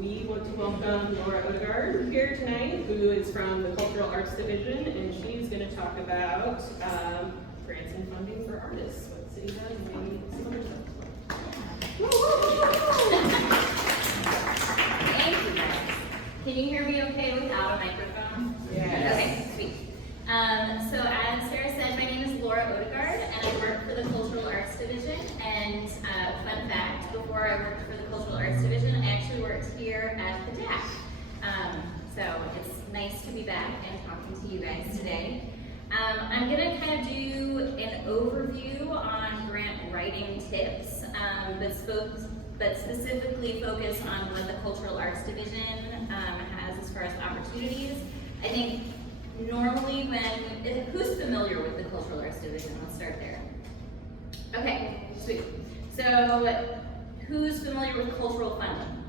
We want to welcome Laura Odegaard here tonight, who is from the Cultural Arts Division, and she's going to talk about grants and funding for artists, what the city does, and maybe some other stuff. Thank you guys. Can you hear me okay without a microphone? Yes. Okay, sweet. So as Sarah said, my name is Laura Odegaard, and I work for the Cultural Arts Division. And fun fact, before I worked for the Cultural Arts Division, I actually worked here at the DAC. So it's nice to be back and talking to you guys today. I'm gonna kind of do an overview on grant writing tips, but specifically focus on what the Cultural Arts Division has as far as opportunities. I think normally who's familiar with the Cultural Arts Division? Let's start there. Okay, sweet. So who's familiar with cultural funding?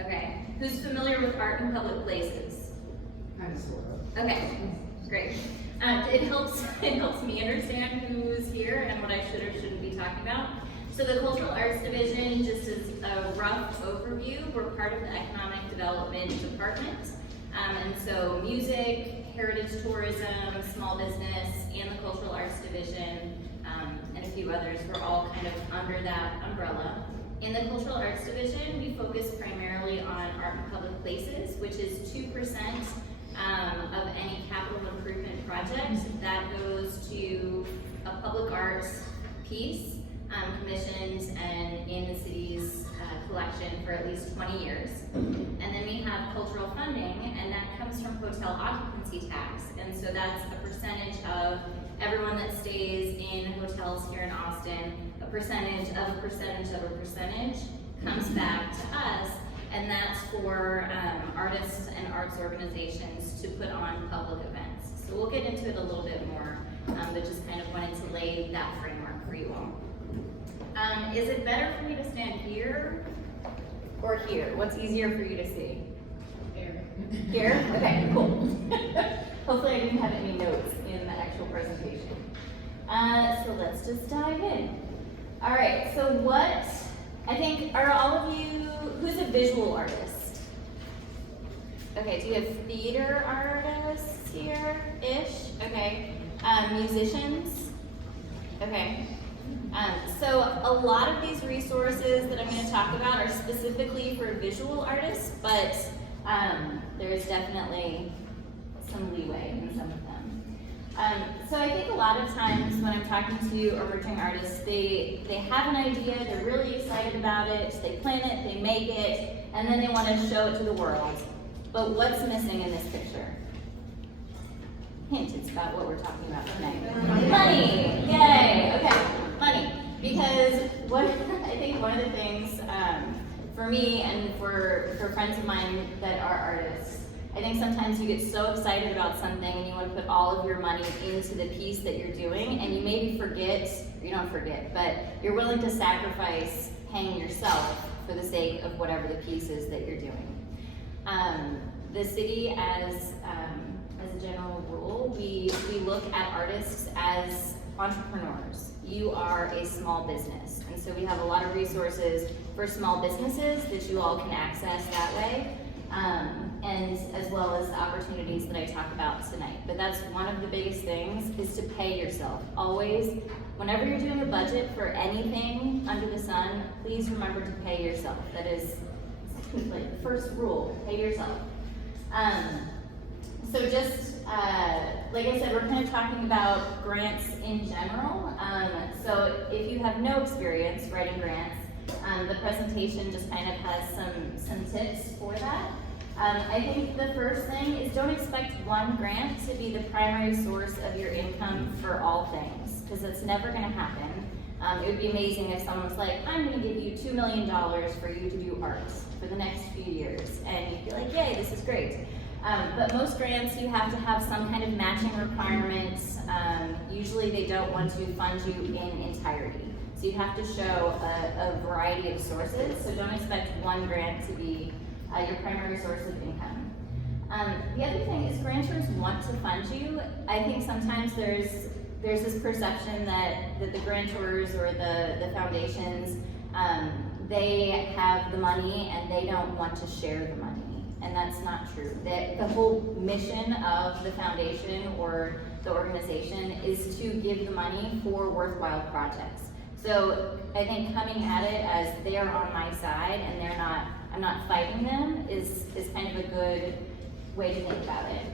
Okay, who's familiar with art in public places? Kind of, sort of. Okay, great. It helps me understand who's here and what I should or shouldn't be talking about. So the Cultural Arts Division, just as a rough overview, we're part of the Economic Development Department. And so music, heritage tourism, small business, and the Cultural Arts Division, and a few others, we're all kind of under that umbrella. In the Cultural Arts Division, we focus primarily on art in public places, which is 2% of any capital improvement project that goes to a public arts piece, commissioned and in the city's collection for at least 20 years. And then we have cultural funding, and that comes from hotel occupancy tax. And so that's a percentage of everyone that stays in hotels here in Austin, a percentage of a percentage of a percentage comes back to us, and that's for artists and arts organizations to put on public events. So we'll get into it a little bit more, but just kind of wanted to lay that framework for you all. Is it better for me to stand here or here? What's easier for you to see? Here. Here? Okay, cool. Hopefully I didn't have any notes in the actual presentation. So let's just dive in. All right, so are all of you, who's a visual artist? Okay, do you have theater artists here-ish? Okay, musicians? Okay. So a lot of these resources that I'm going to talk about are specifically for visual artists, but there's definitely some leeway in some of them. So I think a lot of times when I'm talking to emerging artists, they have an idea, they're really excited about it, they plan it, they make it, and then they want to show it to the world. But what's missing in this picture? Hint, it's about what we're talking about tonight. Money! Yay! Okay, money. Because I think one of the things for me and for friends of mine that are artists, I think sometimes you get so excited about something and you want to put all of your money into the piece that you're doing, and you maybe you don't forget, but you're willing to sacrifice paying yourself for the sake of whatever the piece is that you're doing. The city, as a general rule, we look at artists as entrepreneurs. You are a small business, and so we have a lot of resources for small businesses that you all can access that way, and as well as the opportunities that I talk about tonight. But that's one of the biggest things, is to pay yourself. Always, whenever you're doing a budget for anything under the sun, please remember to pay yourself. That is like the first rule, pay yourself. So just, like I said, we're kind of talking about grants in general. So if you have no experience writing grants, the presentation just kind of has some tips for that. I think the first thing is, don't expect one grant to be the primary source of your income for all things, because that's never going to happen. It would be amazing if someone was like, I'm going to give you $2 million for you to do art for the next few years, and you'd be like, yay, this is great. But most grants, you have to have some kind of matching requirements. Usually they don't want to fund you in entirety. So you have to show a variety of sources, so don't expect one grant to be your primary source of income. The other thing is, grantors want to fund you. I think sometimes there's this perception that the grantors or the foundations they have the money and they don't want to share the money. And that's not true. The whole mission of the foundation or the organization is to give the money for worthwhile projects. So I think coming at it as they're on my side and I'm not fighting them is kind of a good way to think about it.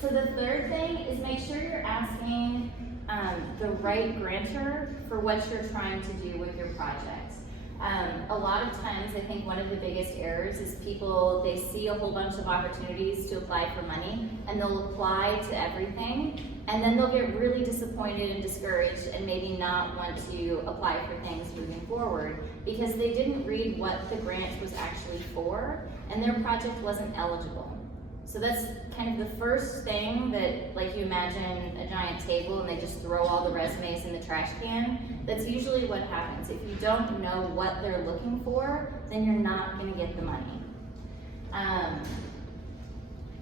So the third thing is make sure you're asking the right grantor for what you're trying to do with your project. A lot of times, I think one of the biggest errors is they see a whole bunch of opportunities to apply for money, and they'll apply to everything, and then they'll get really disappointed and discouraged and maybe not want to apply for things moving forward because they didn't read what the grant was actually for, and their project wasn't eligible. So that's kind of the first thing that, like, you imagine a giant table and they just throw all the resumes in the trash can. That's usually what happens. If you don't know what they're looking for, then you're not going to get the money.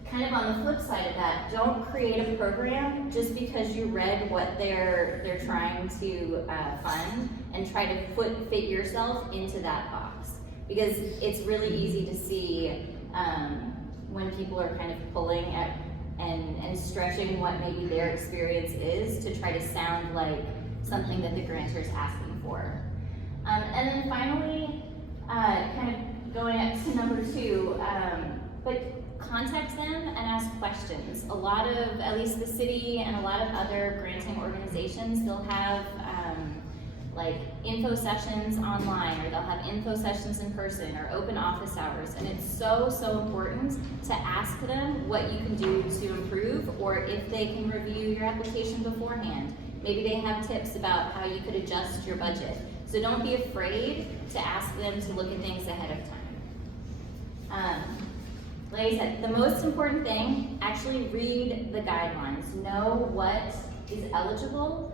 Kind of on the flip side of that, don't create a program just because you read what they're trying to fund and try to fit yourself into that box. Because it's really easy to see when people are kind of pulling at and stretching what maybe their experience is to try to sound like something that the grantor is asking for. And then finally, kind of going up to number 2, but contact them and ask questions. A lot of, at least the city and a lot of other granting organizations, they'll have like info sessions online, or they'll have info sessions in person, or open office hours, and it's so important to ask them what you can do to improve, or if they can review your application beforehand. Maybe they have tips about how you could adjust your budget. So don't be afraid to ask them to look at things ahead of time. Like I said, the most important thing, actually read the guidelines. Know what is eligible.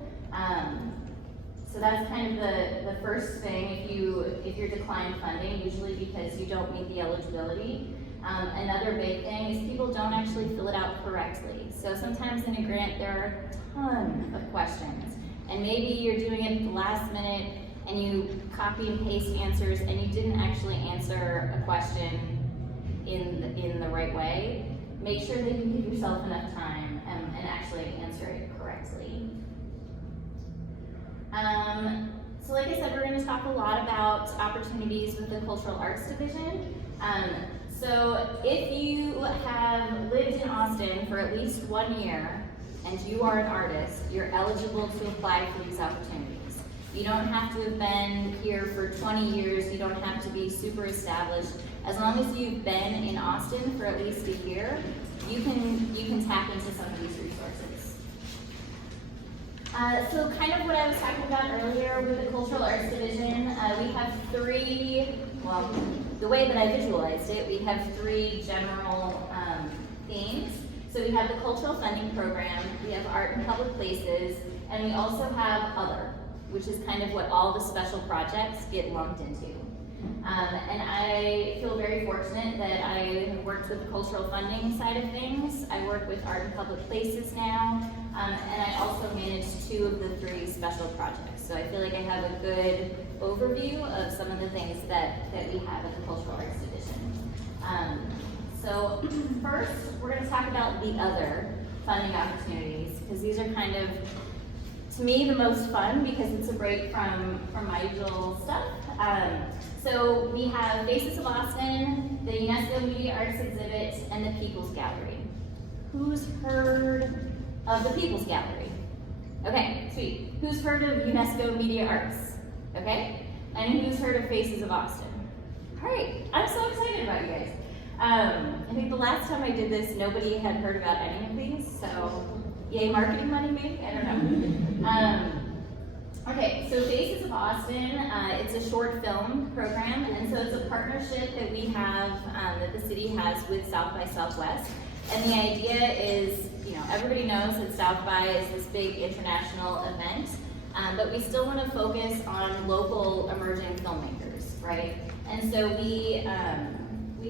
So that's kind of the first thing if you're declined funding, usually because you don't meet the eligibility. Another big thing is people don't actually fill it out correctly. So sometimes in a grant there are a ton of questions, and maybe you're doing it at the last minute and you copy and paste answers and you didn't actually answer a question in the right way. Make sure that you give yourself enough time and actually answer it correctly. So like I said, we're going to talk a lot about opportunities with the Cultural Arts Division. So if you have lived in Austin for at least 1 year and you are an artist, you're eligible to apply for these opportunities. You don't have to have been here for 20 years, you don't have to be super established. As long as you've been in Austin for at least a year, you can tap into some of these resources. So kind of what I was talking about earlier with the Cultural Arts Division, we have 3, well, the way that I visualized it, we have 3 general themes. So we have the Cultural Funding Program, we have Art in Public Places, and we also have Other, which is kind of what all the special projects get lumped into. And I feel very fortunate that I have worked with the cultural funding side of things. I work with Art in Public Places now, and I also manage 2 of the 3 special projects. So I feel like I have a good overview of some of the things that we have at the Cultural Arts Division. So first, we're going to talk about the other funding opportunities, because these are kind of, to me, the most fun because it's a break from my usual stuff. So we have Faces of Austin, the UNESCO Media Arts Exhibit, and the People's Gallery. Who's heard of the People's Gallery? Okay, sweet. Who's heard of UNESCO Media Arts? Okay, and who's heard of Faces of Austin? All right, I'm so excited about you guys. I think the last time I did this, nobody had heard about any of these, so yay marketing money maybe? I don't know. Okay, so Faces of Austin, it's a short film program, and so it's a partnership that we have, that the city has with South by Southwest. And the idea is, everybody knows that South by is this big international event, but we still want to focus on local emerging filmmakers, right? And so we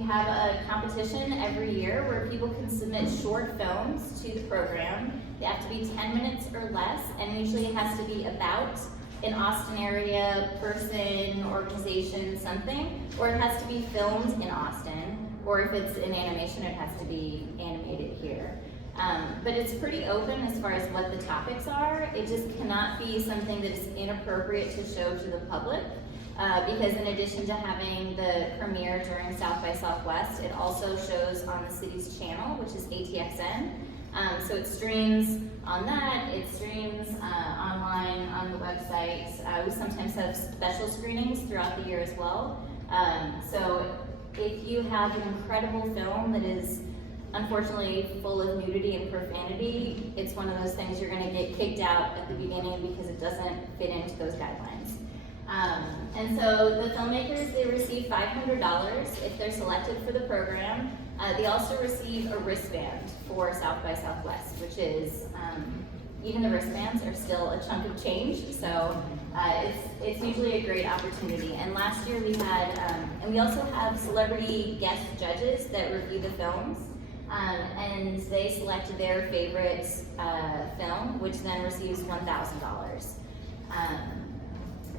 have a competition every year where people can submit short films to the program. They have to be 10 minutes or less, and usually it has to be about an Austin area person, organization, something, or it has to be filmed in Austin, or if it's in animation, it has to be animated here. But it's pretty open as far as what the topics are. It just cannot be something that is inappropriate to show to the public, because in addition to having the premiere during South by Southwest, it also shows on the city's channel, which is ATXN. So it streams on that, it streams online on the website. We sometimes have special screenings throughout the year as well. So if you have an incredible film that is unfortunately full of nudity and profanity, it's one of those things you're going to get kicked out at the beginning because it doesn't fit into those guidelines. And so the filmmakers, they receive $500 if they're selected for the program. They also receive a wristband for South by Southwest, which is, even the wristbands are still a chunk of change, so it's usually a great opportunity. And last year we had, and we also have celebrity guest judges that review the films, and they select their favorite film, which then receives $1,000.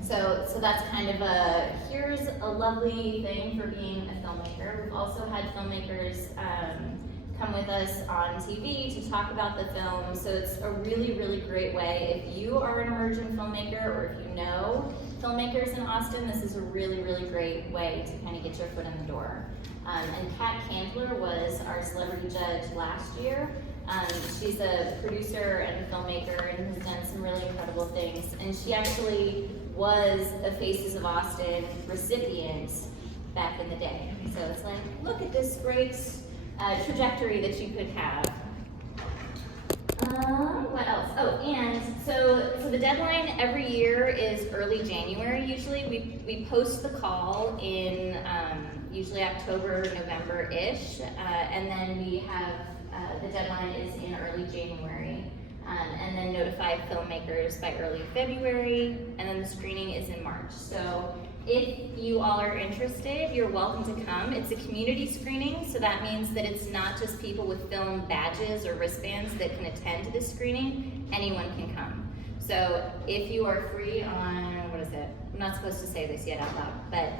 So that's kind of here's a lovely thing for being a filmmaker. We've also had filmmakers come with us on TV to talk about the film, so it's a really, really great way. If you are an emerging filmmaker, or if you know filmmakers in Austin, this is a really, really great way to kind of get your foot in the door. And Kat Candler was our celebrity judge last year. She's a producer and a filmmaker and has done some really incredible things. And she actually was a Faces of Austin recipient back in the day. So it's like, look at this great trajectory that you could have. What else? Oh, and so the deadline every year is early January usually. We post the call in usually October, November-ish, and then we have, the deadline is in early January, and then notify filmmakers by early February, and then the screening is in March. So if you all are interested, you're welcome to come. It's a community screening, so that means that it's not just people with film badges or wristbands that can attend to this screening. Anyone can come. So if you are free on, what is it? I'm not supposed to say this yet out loud, but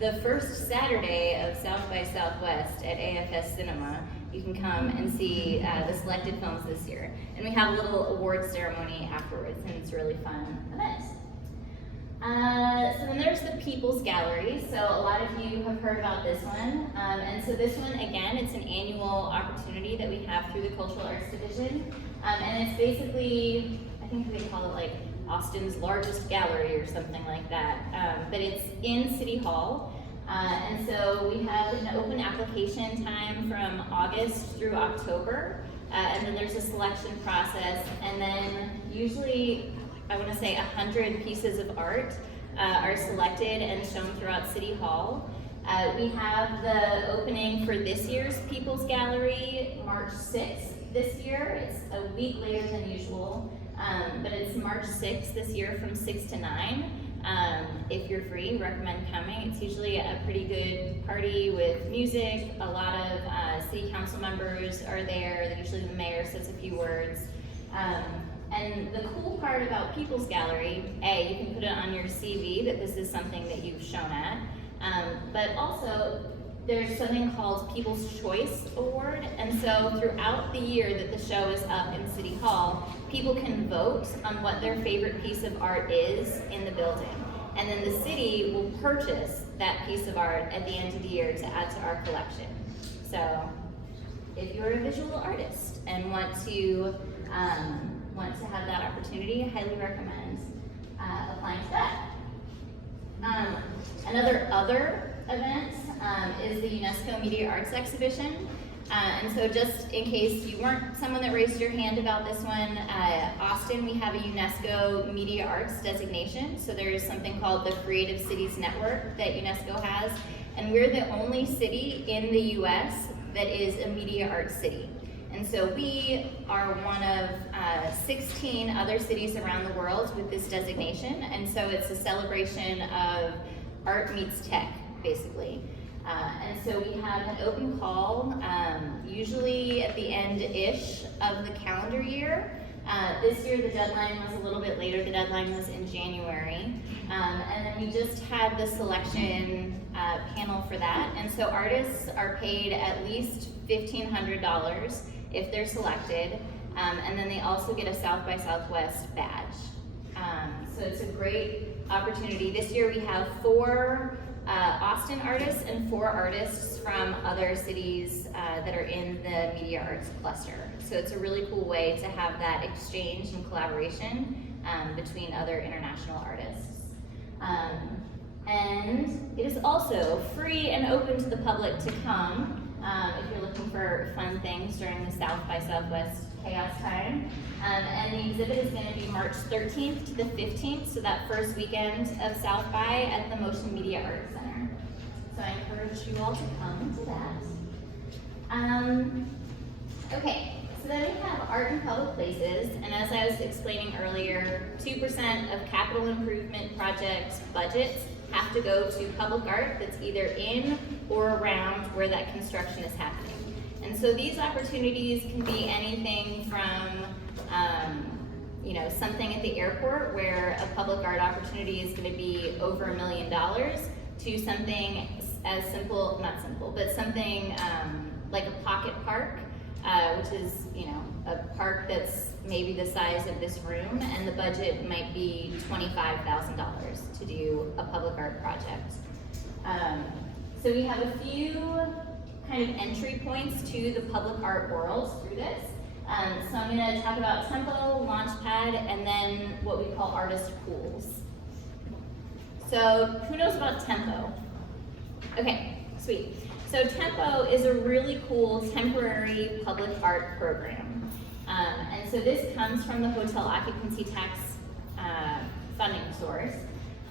the first Saturday of South by Southwest at AFS Cinema, you can come and see the selected films this year. And we have a little award ceremony afterwards, and it's a really fun event. So then there's the People's Gallery. So a lot of you have heard about this one. And so this one, again, it's an annual opportunity that we have through the Cultural Arts Division. And it's basically, I think they call it like Austin's largest gallery or something like that. But it's in City Hall. And so we have an open application time from August through October. And then there's a selection process. And then usually, I want to say 100 pieces of art are selected and shown throughout City Hall. We have the opening for this year's People's Gallery, March 6th this year. It's a week later than usual, but it's March 6th this year from 6 to 9. If you're free, recommend coming. It's usually a pretty good party with music. A lot of city council members are there. Usually the mayor says a few words. And the cool part about People's Gallery, A, you can put it on your CV that this is something that you've shown at, but also there's something called People's Choice Award, and so throughout the year that the show is up in City Hall, people can vote on what their favorite piece of art is in the building, and then the city will purchase that piece of art at the end of the year to add to our collection. So if you're a visual artist and want to have that opportunity, I highly recommend applying to that. Another other event is the UNESCO Media Arts Exhibition. And so just in case you weren't someone that raised your hand about this one, Austin, we have a UNESCO Media Arts designation. So there is something called the Creative Cities Network that UNESCO has. And we're the only city in the US that is a media arts city. And so we are one of 16 other cities around the world with this designation. And so it's a celebration of art meets tech, basically. And so we have an open call, usually at the end-ish of the calendar year. This year the deadline was a little bit later, the deadline was in January. And then we just had the selection panel for that. And so artists are paid at least $1,500 if they're selected. And then they also get a South by Southwest badge. So it's a great opportunity. This year we have 4 Austin artists and 4 artists from other cities that are in the media arts cluster. So it's a really cool way to have that exchange and collaboration between other international artists. And it is also free and open to the public to come if you're looking for fun things during the South by Southwest chaos time. And the exhibit is going to be March 13th to the 15th, so that first weekend of South by at the Motion Media Arts Center. So I encourage you all to come to that. Okay, so then we have art in public places, and as I was explaining earlier, 2% of capital improvement project budgets have to go to public art that's either in or around where that construction is happening. And so these opportunities can be anything from, something at the airport where a public art opportunity is going to be over $1 million to something as simple, not simple, but something like a pocket park, which is, a park that's maybe the size of this room, and the budget might be $25,000 to do a public art project. So we have a few kind of entry points to the public art world through this. So I'm going to talk about Tempo, Launchpad, and then what we call artist pools. So who knows about Tempo? Okay, sweet. So Tempo is a really cool temporary public art program. And so this comes from the hotel occupancy tax funding source.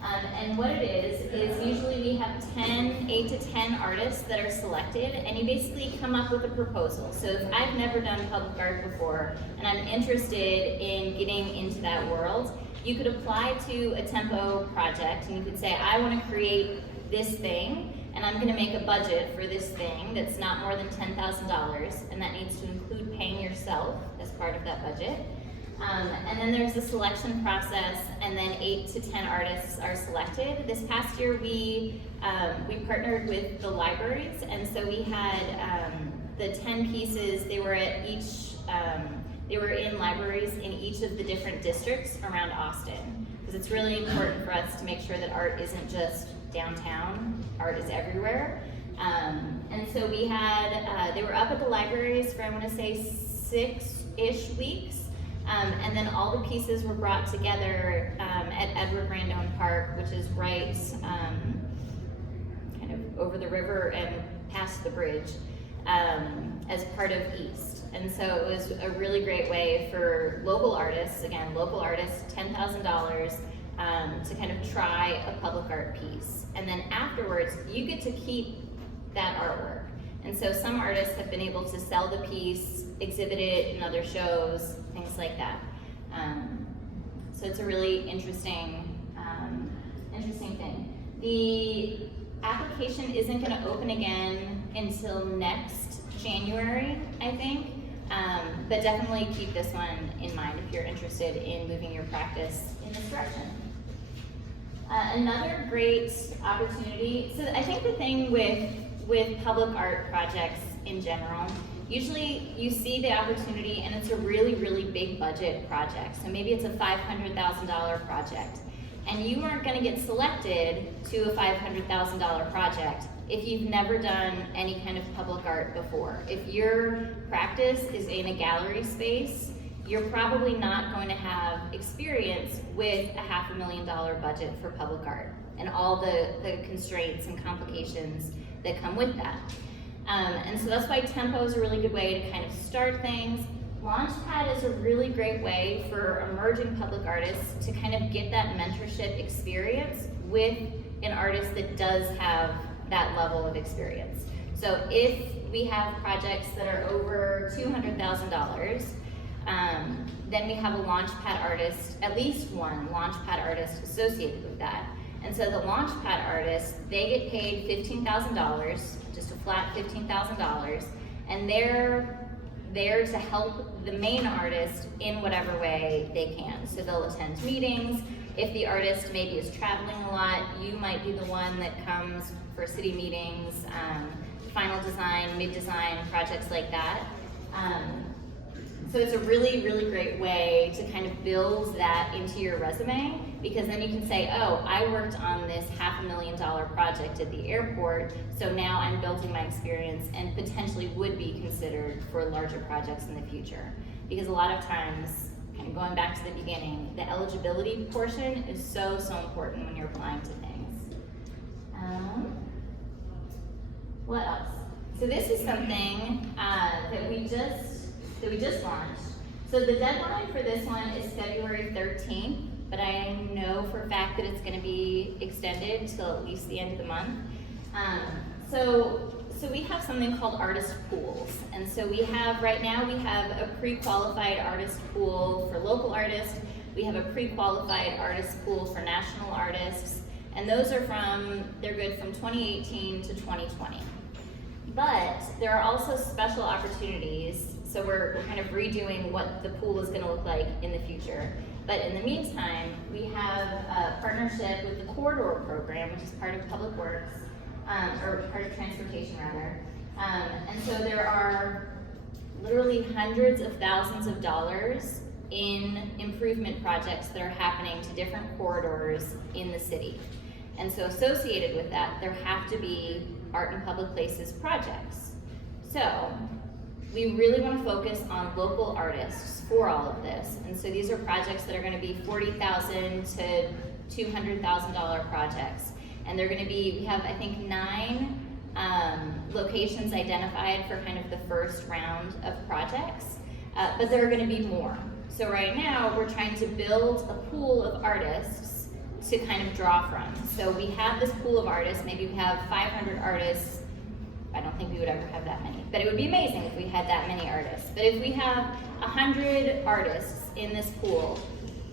And what it is usually we have 8 to 10 artists that are selected, and you basically come up with a proposal. So if I've never done public art before, and I'm interested in getting into that world, you could apply to a Tempo project, and you could say, I want to create this thing, and I'm going to make a budget for this thing that's not more than $10,000, and that needs to include paying yourself as part of that budget. And then there's the selection process, and then 8 to 10 artists are selected. This past year we partnered with the libraries, and so we had the 10 pieces. They were at each, they were in libraries in each of the different districts around Austin, because it's really important for us to make sure that art isn't just downtown, art is everywhere. And so we had, they were up at the libraries for, I want to say, 6-ish weeks. And then all the pieces were brought together at Edward Randone Park, which is right kind of over the river and past the bridge, as part of East. And so it was a really great way for local artists, again, local artists, $10,000 to kind of try a public art piece. And then afterwards, you get to keep that artwork. And so some artists have been able to sell the piece, exhibit it in other shows, things like that. So it's a really interesting thing. The application isn't going to open again until next January, I think. But definitely keep this one in mind if you're interested in moving your practice in this direction. Another great opportunity, so I think the thing with public art projects in general, usually you see the opportunity and it's a really, really big budget project. So maybe it's a $500,000 project. And you aren't gonna get selected to a $500,000 project if you've never done any kind of public art before. If your practice is in a gallery space, you're probably not going to have experience with a $500,000 budget for public art and all the constraints and complications that come with that. And so that's why Tempo is a really good way to kind of start things. Launchpad is a really great way for emerging public artists to kind of get that mentorship experience with an artist that does have that level of experience. So if we have projects that are over $200,000, then we have a Launchpad artist, at least one Launchpad artist associated with that. And so the Launchpad artists, they get paid $15,000, just a flat $15,000, and their there to help the main artist in whatever way they can. So they'll attend meetings. If the artist maybe is traveling a lot, you might be the one that comes for city meetings, final design, mid-design, projects like that. So it's a really, really great way to kind of build that into your resume, because then you can say, oh, I worked on this $500,000 project at the airport, so now I'm building my experience and potentially would be considered for larger projects in the future. Because a lot of times, kind of going back to the beginning, the eligibility portion is so, so important when you're applying to things. What else? So this is something that we just launched. So the deadline for this one is February 13th, but I know for a fact that it's going to be extended till at least the end of the month. So we have something called artist pools, and so right now we have a pre-qualified artist pool for local artists. We have a pre-qualified artist pool for national artists, and those are they're good from 2018 to 2020. But there are also special opportunities, so we're kind of redoing what the pool is going to look like in the future. But in the meantime, we have a partnership with the Corridor program, which is part of Public Works, or part of transportation rather. And so there are literally hundreds of thousands of dollars in improvement projects that are happening to different corridors in the city. And so associated with that, there have to be art in public places projects. So we really want to focus on local artists for all of this. And so these are projects that are going to be $40,000 to $200,000 projects. And they're going to be, we have I think 9 locations identified for kind of the first round of projects, but there are going to be more. So right now we're trying to build a pool of artists to kind of draw from. So we have this pool of artists, maybe we have 500 artists. I don't think we would ever have that many, but it would be amazing if we had that many artists. But if we have 100 artists in this pool,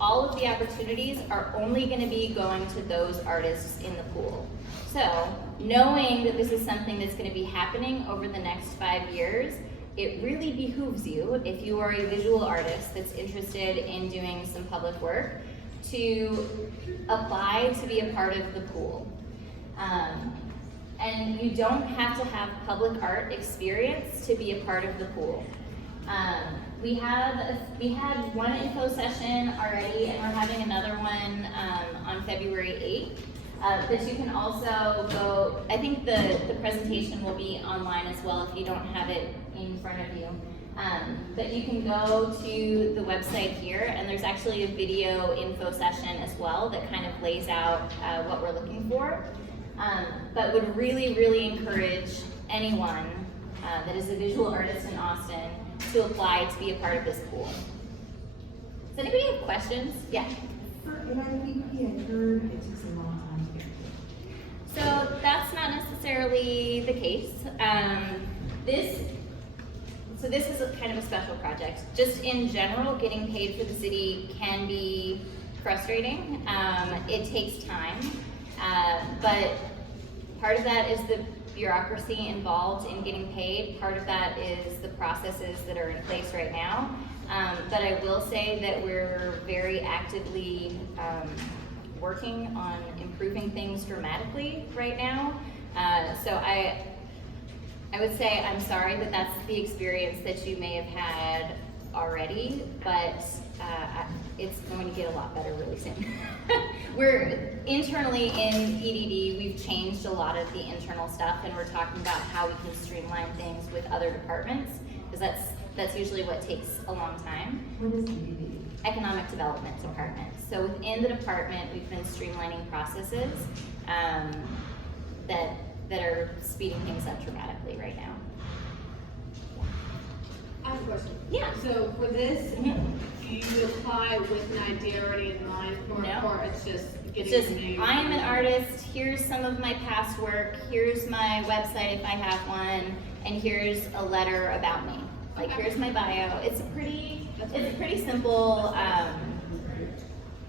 all of the opportunities are only going to be going to those artists in the pool. So knowing that this is something that's going to be happening over the next 5 years, it really behooves you, if you are a visual artist that's interested in doing some public work, to apply to be a part of the pool. And you don't have to have public art experience to be a part of the pool. We had one info session already, and we're having another one on February 8th. But you can also go, I think the presentation will be online as well if you don't have it in front of you. But you can go to the website here, and there's actually a video info session as well that kind of lays out what we're looking for. But would really, really encourage anyone that is a visual artist in Austin to apply to be a part of this pool. Does anybody have questions? Yeah. For NIPP, I heard it takes a long time to get here. So that's not necessarily the case. This is a kind of a special project. Just in general, getting paid for the city can be frustrating. It takes time, but part of that is the bureaucracy involved in getting paid. Part of that is the processes that are in place right now. But I will say that we're very actively working on improving things dramatically right now. So I would say I'm sorry that that's the experience that you may have had already, but it's going to get a lot better really soon. We're internally in EDD, we've changed a lot of the internal stuff, and we're talking about how we can streamline things with other departments, because that's usually what takes a long time. What is EDD? Economic Development Department. So within the department, we've been streamlining processes that are speeding things up dramatically right now. I have a question. Yeah. So for this, do you apply with an idea already in mind, or it's just getting It's just, the name? I am an artist, here's some of my past work, here's my website if I have one, and here's a letter about me. Like, here's my bio. It's a pretty simple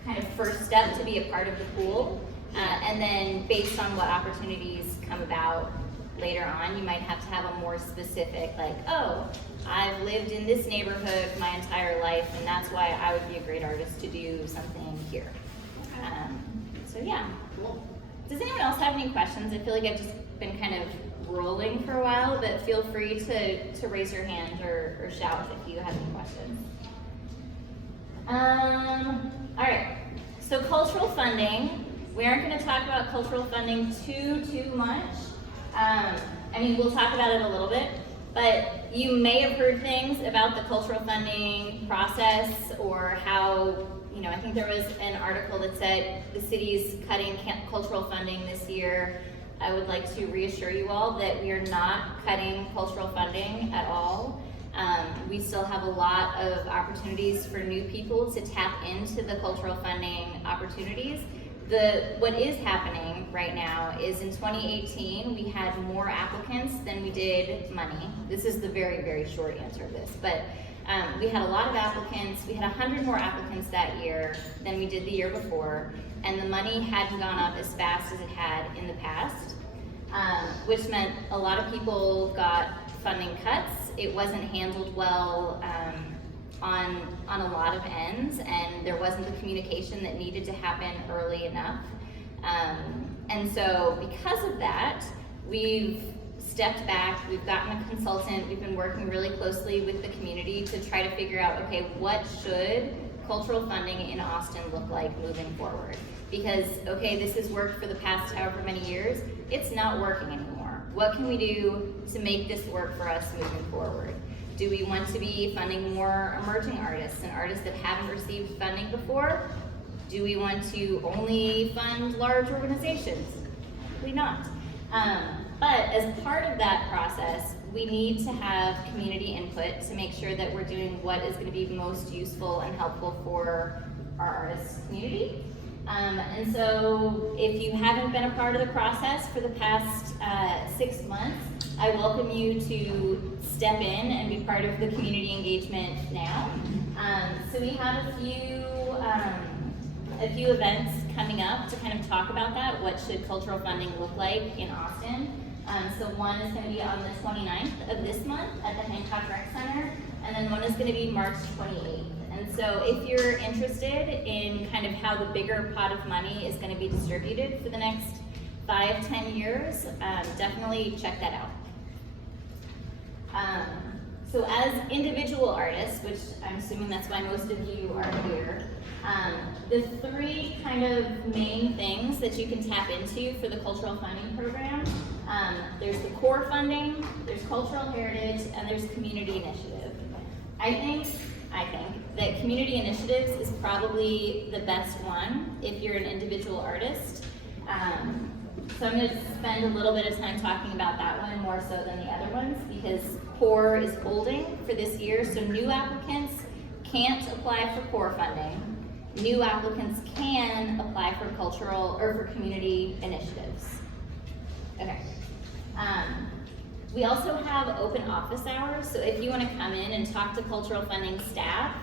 kind of first step to be a part of the pool. And then based on what opportunities come about, later on, you might have to have a more specific, like, oh, I've lived in this neighborhood my entire life, and that's why I would be a great artist to do something here. So yeah. Cool. Does anyone else have any questions? I feel like I've just been kind of rolling for a while, but feel free to raise your hand or shout if you have any questions. All right, so cultural funding. We aren't going to talk about cultural funding too much. I mean, we'll talk about it a little bit, but you may have heard things about the cultural funding process or how, you know, I think there was an article that said the city's cutting cultural funding this year. I would like to reassure you all that we are not cutting cultural funding at all. We still have a lot of opportunities for new people to tap into the cultural funding opportunities. What is happening right now is in 2018, we had more applicants than we did money. This is the very, very short answer of this, but we had a lot of applicants. We had 100 more applicants that year than we did the year before, and the money hadn't gone up as fast as it had in the past, which meant a lot of people got funding cuts. It wasn't handled well on a lot of ends, and there wasn't the communication that needed to happen early enough. And so because of that, we've stepped back, we've gotten a consultant, we've been working really closely with the community to try to figure out, okay, what should cultural funding in Austin look like moving forward? Because, okay, this has worked for the past however many years, it's not working anymore. What can we do to make this work for us moving forward? Do we want to be funding more emerging artists and artists that haven't received funding before? Do we want to only fund large organizations? Probably not. But as part of that process, we need to have community input to make sure that we're doing what is going to be most useful and helpful for our artist community. And so if you haven't been a part of the process for the past 6 months, I welcome you to step in and be part of the community engagement now. So we have a few events coming up to kind of talk about that. What should cultural funding look like in Austin? So one is going to be on the 29th of this month at the Hancock Rec Center, and then one is going to be March 28th. And so if you're interested in kind of how the bigger pot of money is going to be distributed for the next 5-10 years, definitely check that out. So as individual artists, which I'm assuming that's why most of you are here, the three kind of main things that you can tap into for the cultural funding program, there's the core funding, there's cultural heritage, and there's community initiative. I think that community initiatives is probably the best one if you're an individual artist. So I'm going to spend a little bit of time talking about that one more so than the other ones because core is holding for this year, so new applicants can't apply for core funding. New applicants can apply for cultural or for community initiatives. Okay. We also have open office hours, so if you want to come in and talk to cultural funding staff,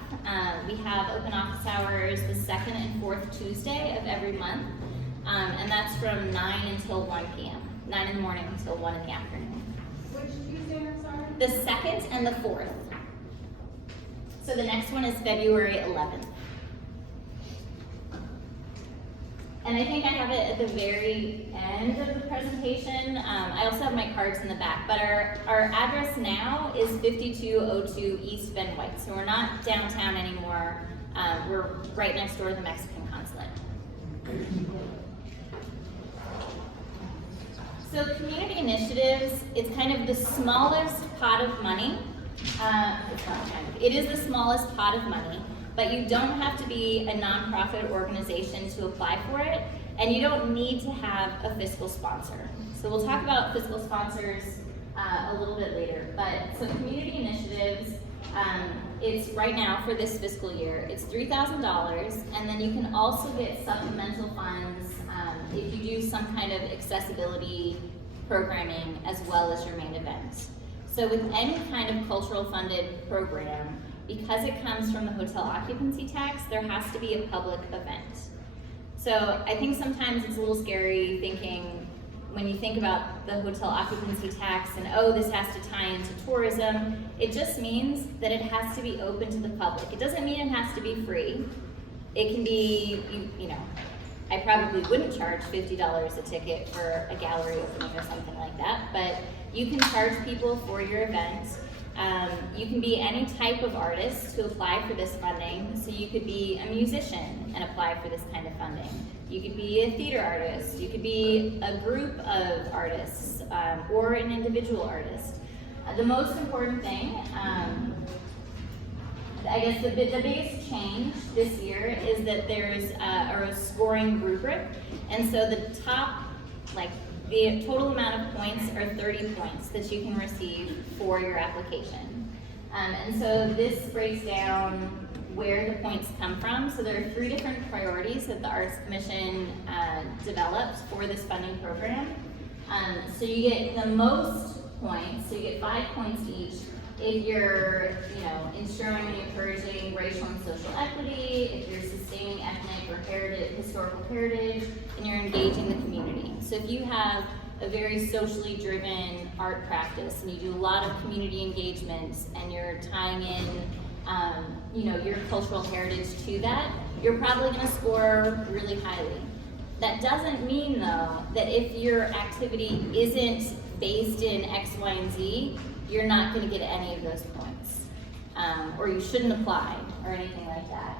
we have open office hours the 2nd and 4th Tuesday of every month, and that's from 9 until 1 p.m., 9 in the morning until 1 in the afternoon. Which Tuesday, I'm sorry? The 2nd and the 4th. So the next one is February 11th. And I think I have it at the very end of the presentation. I also have my cards in the back, but our address now is 5202 East Van Wyck. So we're not downtown anymore. We're right next door to the Mexican consulate. So community initiatives, it's kind of the smallest pot of money. It is the smallest pot of money. But you don't have to be a nonprofit organization to apply for it, and you don't need to have a fiscal sponsor. So we'll talk about fiscal sponsors a little bit later. But so community initiatives, it's right now for this fiscal year, it's $3,000, and then you can also get supplemental funds if you do some kind of accessibility programming as well as your main event. So with any kind of cultural funded program, because it comes from the hotel occupancy tax, there has to be a public event. So I think sometimes it's a little scary thinking, when you think about the hotel occupancy tax and, oh, this has to tie into tourism, it just means that it has to be open to the public. It doesn't mean it has to be free. It can be, you know, I probably wouldn't charge $50 a ticket for a gallery opening or something like that, but you can charge people for your event. You can be any type of artist to apply for this funding. So you could be a musician and apply for this kind of funding. You could be a theater artist. You could be a group of artists or an individual artist. The most important thing, I guess the biggest change this year is that there's a scoring rubric. And so the top, like, the total amount of points are 30 points that you can receive for your application. And so this breaks down where the points come from. So there are 3 different priorities that the Arts Commission developed for this funding program. So you get the most points, so you get 5 points each if you're, you know, ensuring and encouraging racial and social equity, if you're sustaining ethnic or historical heritage, and you're engaging the community. So if you have a very socially driven art practice and you do a lot of community engagement and you're tying in, you know, your cultural heritage to that, you're probably going to score really highly. That doesn't mean, though, that if your activity isn't based in X, Y, and Z, you're not going to get any of those points, or you shouldn't apply, or anything like that.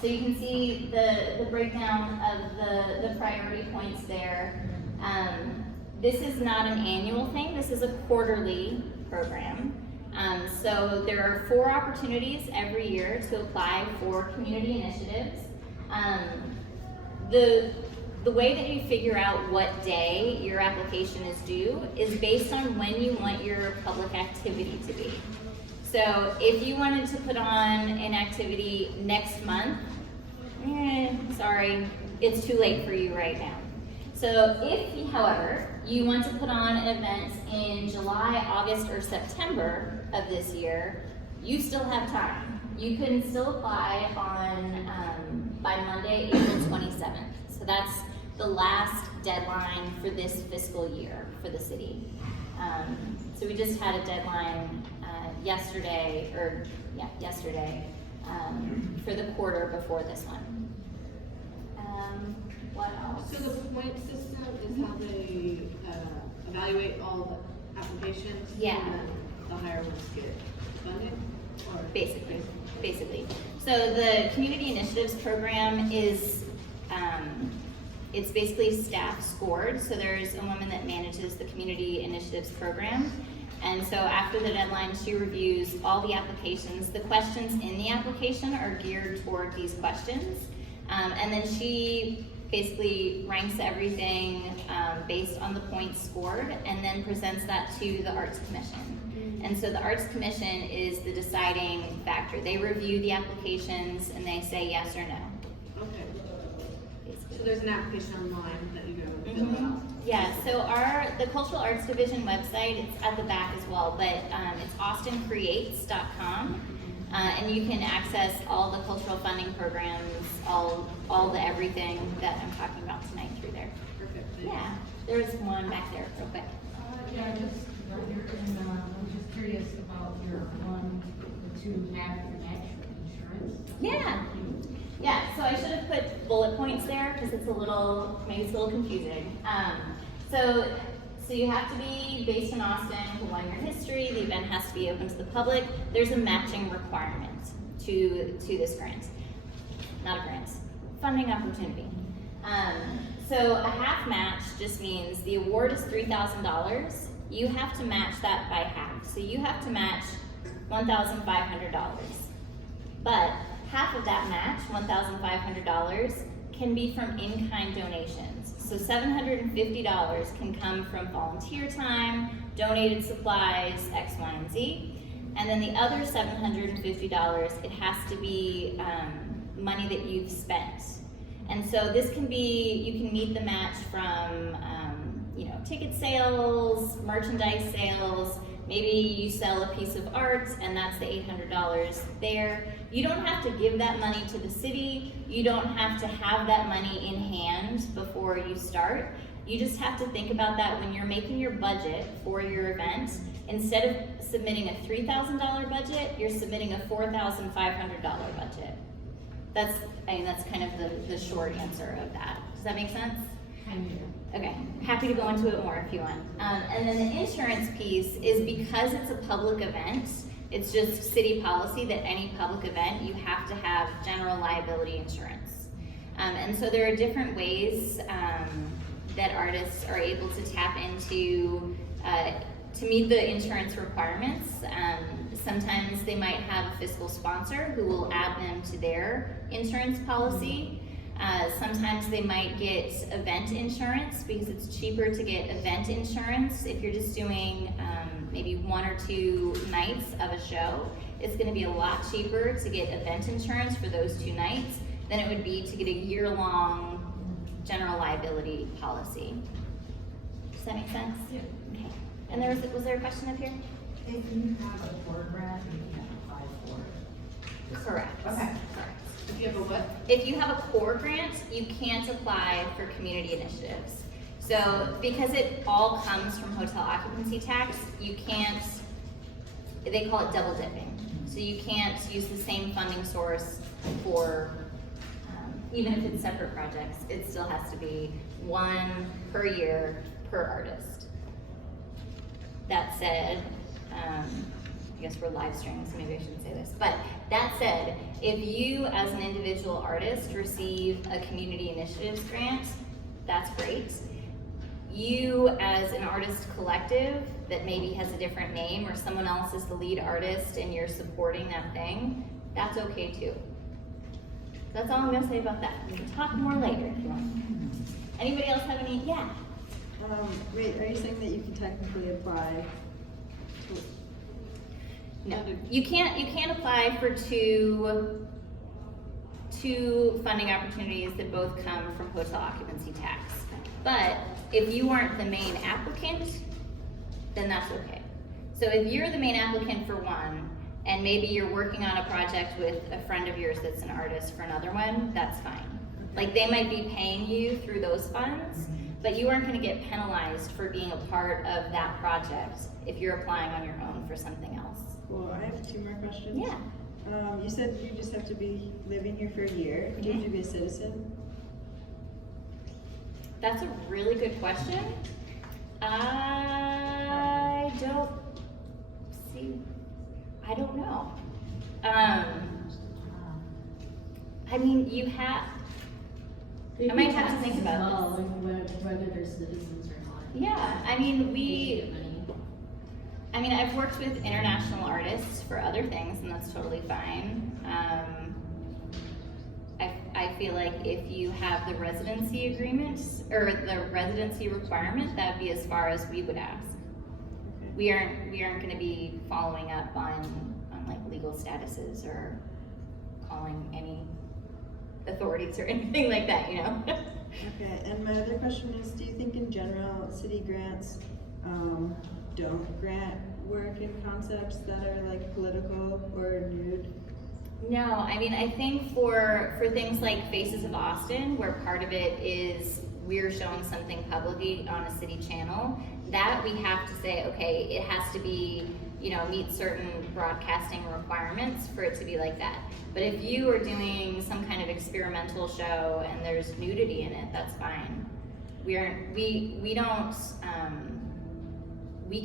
So you can see the breakdown of the priority points there. This is not an annual thing, this is a quarterly program. So there are 4 opportunities every year to apply for community initiatives. The way that you figure out what day your application is due is based on when you want your public activity to be. So if you wanted to put on an activity next month, sorry, it's too late for you right now. So if, however, you want to put on an event in July, August, or September of this year, you still have time. You can still apply on by Monday, April 27th. So that's the last deadline for this fiscal year for the city. So we just had a deadline yesterday for the quarter before this one. What else? So the point system is how they evaluate all the applications? Yeah. And then the higher ones get funded? Or Basically. So the Community Initiatives Program is, it's basically staff scored. So there's a woman that manages the Community Initiatives Program. And so after the deadline, she reviews all the applications. The questions in the application are geared toward these questions. And then she basically ranks everything based on the points scored and then presents that to the Arts Commission. And so the Arts Commission is the deciding factor. They review the applications and they say yes or no. Okay. Basically. So there's an application online that you go fill out? Yeah, so the Cultural Arts Division website, it's at the back as well, but it's austincreates.com. And you can access all the cultural funding programs, all the everything that I'm talking about tonight through there. Perfect. Yeah, there's one back there real quick. Yeah, just right here, and I'm just curious about your to have your natural insurance. Yeah. Yeah, so I should have put bullet points there because it's maybe it's a little confusing. So you have to be based in Austin, to 1 year history, the event has to be open to the public. There's a matching requirement to this grant. Not a grant, funding opportunity. So a half match just means the award is $3,000. You have to match that by half. So you have to match $1,500. But half of that match, $1,500, can be from in-kind donations. So $750 can come from volunteer time, donated supplies, X, Y, and Z. And then the other $750, it has to be money that you've spent. And so this can be, you can meet the match from, ticket sales, merchandise sales. Maybe you sell a piece of art and that's the $800 there. You don't have to give that money to the city. You don't have to have that money in hand before you start. You just have to think about that when you're making your budget for your event. Instead of submitting a $3,000 budget, you're submitting a $4,500 budget. That's kind of the short answer of that. Does that make sense? Okay, happy to go into it more if you want. And then the insurance piece is because it's a public event, it's just city policy that any public event, you have to have general liability insurance. And so there are different ways that artists are able to tap into to meet the insurance requirements. Sometimes they might have a fiscal sponsor who will add them to their insurance policy. Sometimes they might get event insurance because it's cheaper to get event insurance if you're just doing maybe 1 or 2 nights of a show. It's going to be a lot cheaper to get event insurance for those 2 nights than it would be to get a year-long general liability policy. Does that make sense? Yeah. Okay. And was there a question up here? If you have a core grant, you can apply for it. Correct. Okay. Correct. If you have a what? If you have a core grant, you can't apply for community initiatives. So because it all comes from hotel occupancy tax, you can't, they call it double dipping. So you can't use the same funding source for, even if it's separate projects, it still has to be 1 per year per artist. That said, I guess we're live streaming, so maybe I shouldn't say this. But that said, if you as an individual artist receive a community initiatives grant, that's great. You as an artist collective that maybe has a different name or someone else is the lead artist and you're supporting that thing, that's okay too. That's all I'm gonna say about that. We can talk more later if you want. Anybody else have any? Yeah. Wait, are you saying that you can technically apply to? No, you can't apply for two funding opportunities that both come from hotel occupancy tax. But if you aren't the main applicant, then that's okay. So if you're the main applicant for one, and maybe you're working on a project with a friend of yours that's an artist for another one, that's fine. Like they might be paying you through those funds, but you aren't gonna get penalized for being a part of that project if you're applying on your own for something else. Well, I have 2 more questions. Yeah. You said you just have to be living here for a year. Do you have to be a citizen? That's a really good question. I don't know. I mean, you have, I might have to think about this. Whether they're citizens or not. Yeah, I mean, I've worked with international artists for other things, and that's totally fine. I feel like if you have the residency agreement, or the residency requirement, that would be as far as we would ask. Okay. We aren't gonna be following up on like legal statuses or calling any authorities or anything like that, you know? Okay, and my other question is, do you think in general city grants don't grant work in concepts that are like political or nude? No, I mean, I think for things like Faces of Austin, where part of it is we're showing something publicly on a city channel, that we have to say, okay, it has to be, you know, meet certain broadcasting requirements for it to be like that. But if you are doing some kind of experimental show and there's nudity in it, that's fine. We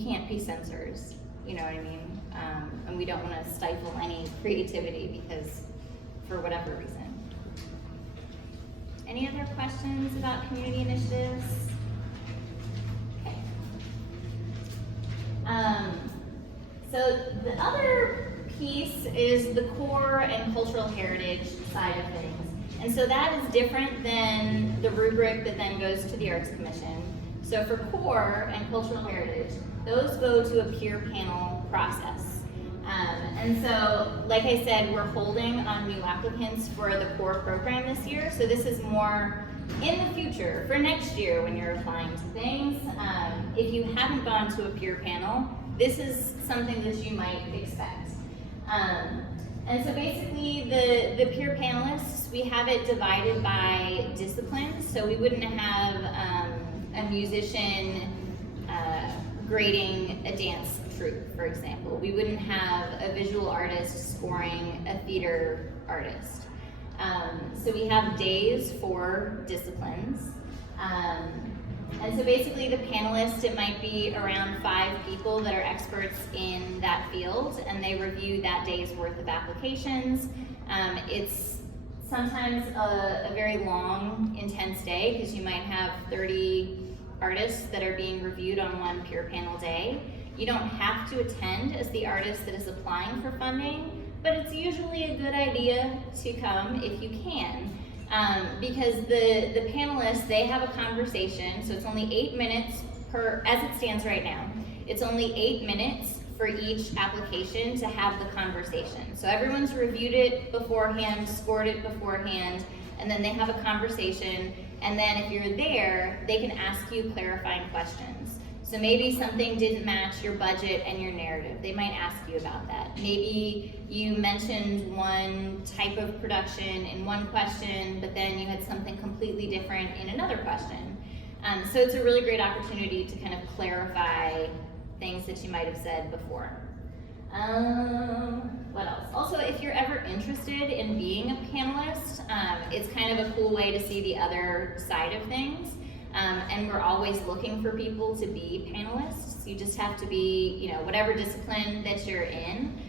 can't be censors, you know what I mean? And we don't want to stifle any creativity because, for whatever reason. Any other questions about community initiatives? Okay. So the other piece is the core and cultural heritage side of things. And so that is different than the rubric that then goes to the Arts Commission. So for core and cultural heritage, those go to a peer panel process. And so, like I said, we're holding on new applicants for the core program this year. So this is more in the future, for next year when you're applying to things. If you haven't gone to a peer panel, this is something that you might expect. And so basically the peer panelists, we have it divided by disciplines. So we wouldn't have a musician grading a dance troupe, for example. We wouldn't have a visual artist scoring a theater artist. So we have days for disciplines. And so basically the panelists, it might be around 5 people that are experts in that field, and they review that day's worth of applications. It's sometimes a very long, intense day, because you might have 30 artists that are being reviewed on one peer panel day. You don't have to attend as the artist that is applying for funding, but it's usually a good idea to come if you can. Because the panelists, they have a conversation, so it's only 8 minutes per, as it stands right now, it's only 8 minutes for each application to have the conversation. So everyone's reviewed it beforehand, scored it beforehand, and then they have a conversation, and then if you're there, they can ask you clarifying questions. So maybe something didn't match your budget and your narrative. They might ask you about that. Maybe you mentioned one type of production in one question, but then you had something completely different in another question. So it's a really great opportunity to kind of clarify things that you might have said before. What else? Also, if you're ever interested in being a panelist, it's kind of a cool way to see the other side of things. And we're always looking for people to be panelists. You just have to be, whatever discipline that you're in,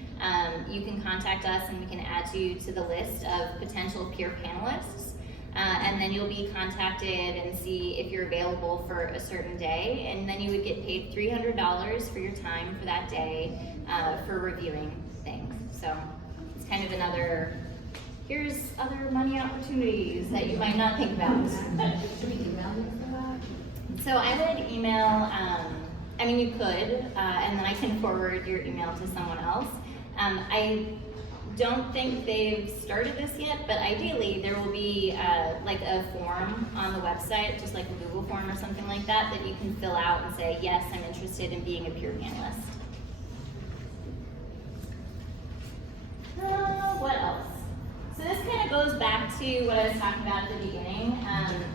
you can contact us and we can add you to the list of potential peer panelists. And then you'll be contacted and see if you're available for a certain day. And then you would get paid $300 for your time for that day for reviewing things. So it's kind of another, here's other money opportunities that you might not think about. Should we email you for that? So I would email, you could, and then I can forward your email to someone else. I don't think they've started this yet, but ideally there will be like a form on the website, just like a Google form or something like that, that you can fill out and say, yes, I'm interested in being a peer panelist. What else? So this kind of goes back to what I was talking about at the beginning.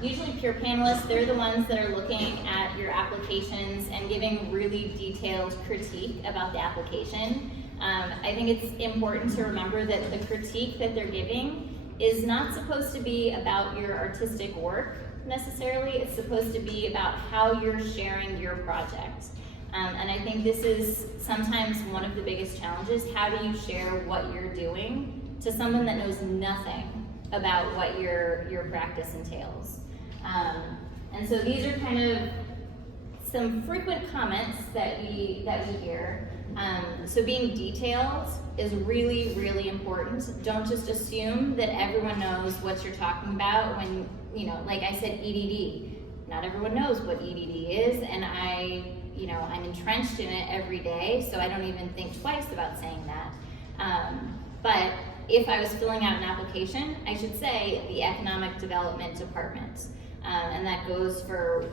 Usually peer panelists, they're the ones that are looking at your applications and giving really detailed critique about the application. I think it's important to remember that the critique that they're giving is not supposed to be about your artistic work necessarily. It's supposed to be about how you're sharing your project. And I think this is sometimes one of the biggest challenges. How do you share what you're doing to someone that knows nothing about what your practice entails? And so these are kind of some frequent comments that we hear. So being detailed is really, really important. Don't just assume that everyone knows what you're talking about when, like I said, EDD. Not everyone knows what EDD is, and I'm entrenched in it every day, so I don't even think twice about saying that. But if I was filling out an application, I should say the Economic Development Department. And that goes for,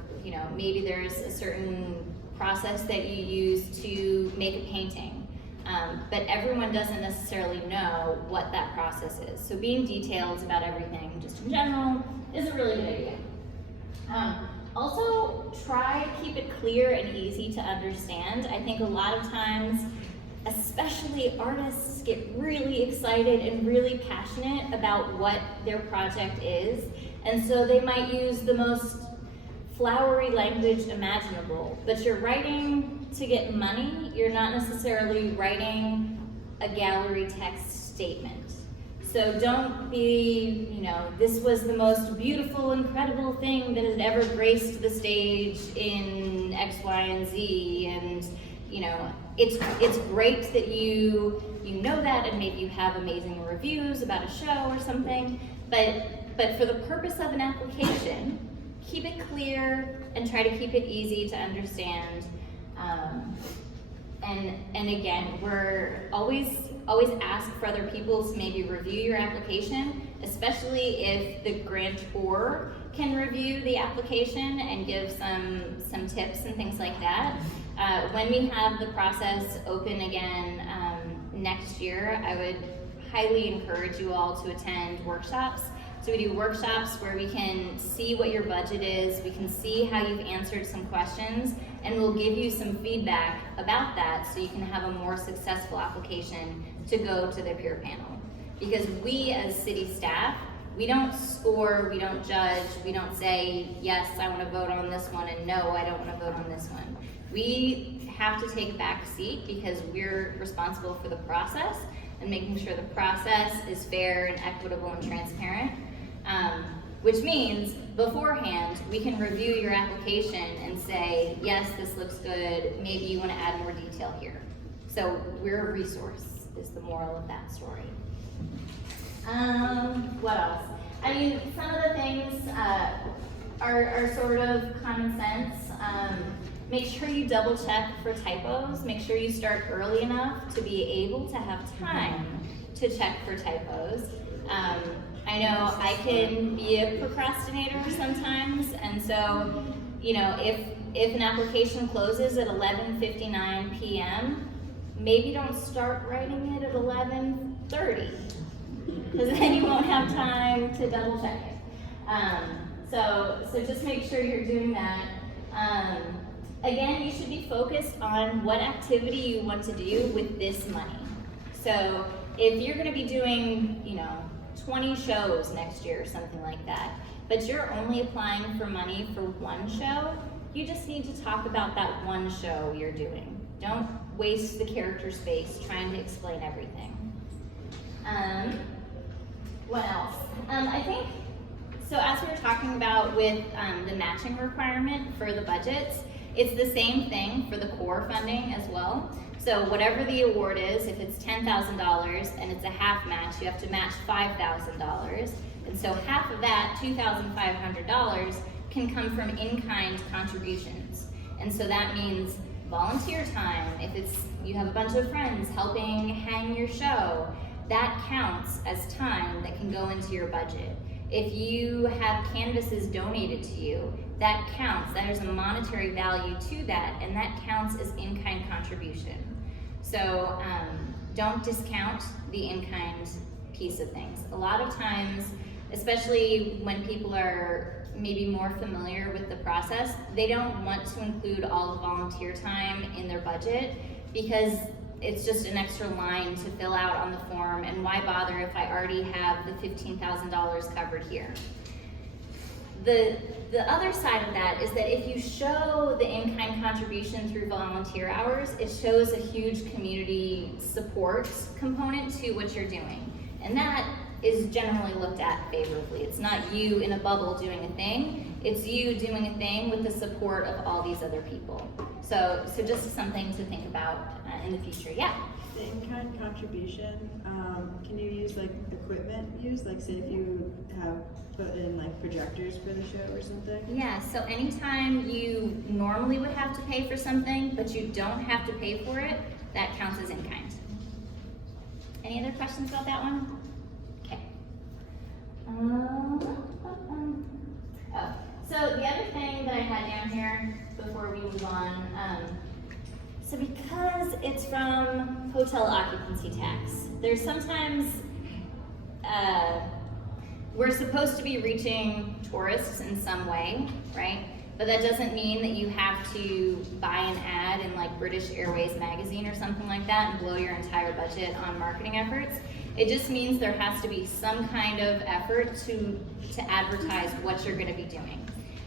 maybe there's a certain process that you use to make a painting. But everyone doesn't necessarily know what that process is. So being detailed about everything, just in general, is a really good idea. Also, try to keep it clear and easy to understand. I think a lot of times, especially artists get really excited and really passionate about what their project is. And so they might use the most flowery language imaginable, but you're writing to get money. You're not necessarily writing a gallery text statement. So don't be, this was the most beautiful, incredible thing that has ever graced the stage in X, Y, and Z. And, it's great that you know that, and maybe you have amazing reviews about a show or something, but for the purpose of an application, keep it clear and try to keep it easy to understand. And again, we're always ask for other people to maybe review your application, especially if the grantor can review the application and give some tips and things like that. When we have the process open again next year, I would highly encourage you all to attend workshops So we do workshops where we can see what your budget is, we can see how you've answered some questions, and we'll give you some feedback about that so you can have a more successful application to go to the peer panel. Because we as city staff, we don't score, we don't judge, we don't say, yes, I want to vote on this one, and no, I don't want to vote on this one. We have to take a back seat because we're responsible for the process and making sure the process is fair and equitable and transparent. Which means beforehand, we can review your application and say, yes, this looks good, maybe you want to add more detail here. So we're a resource, is the moral of that story. What else? I mean, some of the things are sort of common sense. Make sure you double check for typos. Make sure you start early enough to be able to have time to check for typos. I know I can be a procrastinator sometimes, and so, you know, if an application closes at 11:59 p.m., maybe don't start writing it at 11:30, because then you won't have time to double check it. So just make sure you're doing that. Again, you should be focused on what activity you want to do with this money. So if you're going to be doing, you know, 20 shows next year or something like that, but you're only applying for money for one show, you just need to talk about that one show you're doing. Don't waste the character space trying to explain everything. What else? I think, so as we were talking about with the matching requirement for the budgets, it's the same thing for the core funding as well. So whatever the award is, if it's $10,000 and it's a half match, you have to match $5,000. And so half of that, $2,500, can come from in-kind contributions. And so that means volunteer time. If it's, you have a bunch of friends helping hang your show, that counts as time that can go into your budget. If you have canvases donated to you, that counts. There's a monetary value to that, and that counts as in-kind contribution. So don't discount the in-kind piece of things. A lot of times, especially when people are maybe more familiar with the process, they don't want to include all the volunteer time in their budget because it's just an extra line to fill out on the form, and why bother if I already have the $15,000 covered here. The other side of that is that if you show the in-kind contribution through volunteer hours, it shows a huge community support component to what you're doing. And that is generally looked at favorably. It's not you in a bubble doing a thing, it's you doing a thing with the support of all these other people. So just something to think about in the future, yeah. The in-kind contribution, can you use like equipment use? Like say if you have put in like projectors for the show or something? Yeah, so anytime you normally would have to pay for something, but you don't have to pay for it, that counts as in-kind. Any other questions about that one? Okay. So the other thing that I had down here before we move on, so because it's from hotel occupancy tax, there's sometimes, we're supposed to be reaching tourists in some way, right? But that doesn't mean that you have to buy an ad in like British Airways magazine or something like that and blow your entire budget on marketing efforts. It just means there has to be some kind of effort to advertise what you're gonna be doing.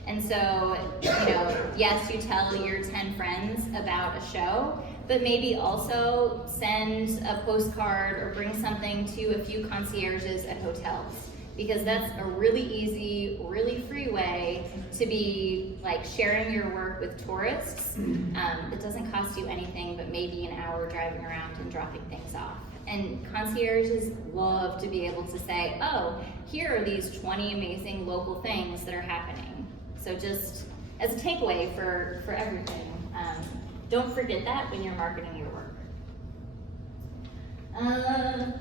And so, you know, yes, you tell your 10 friends about a show, but maybe also send a postcard or bring something to a few concierges at hotels, because that's a really easy, really free way to be like sharing your work with tourists. It doesn't cost you anything but maybe an hour driving around and dropping things off. And concierges love to be able to say, oh, here are these 20 amazing local things that are happening. So just as a takeaway for everything, don't forget that when you're marketing your work.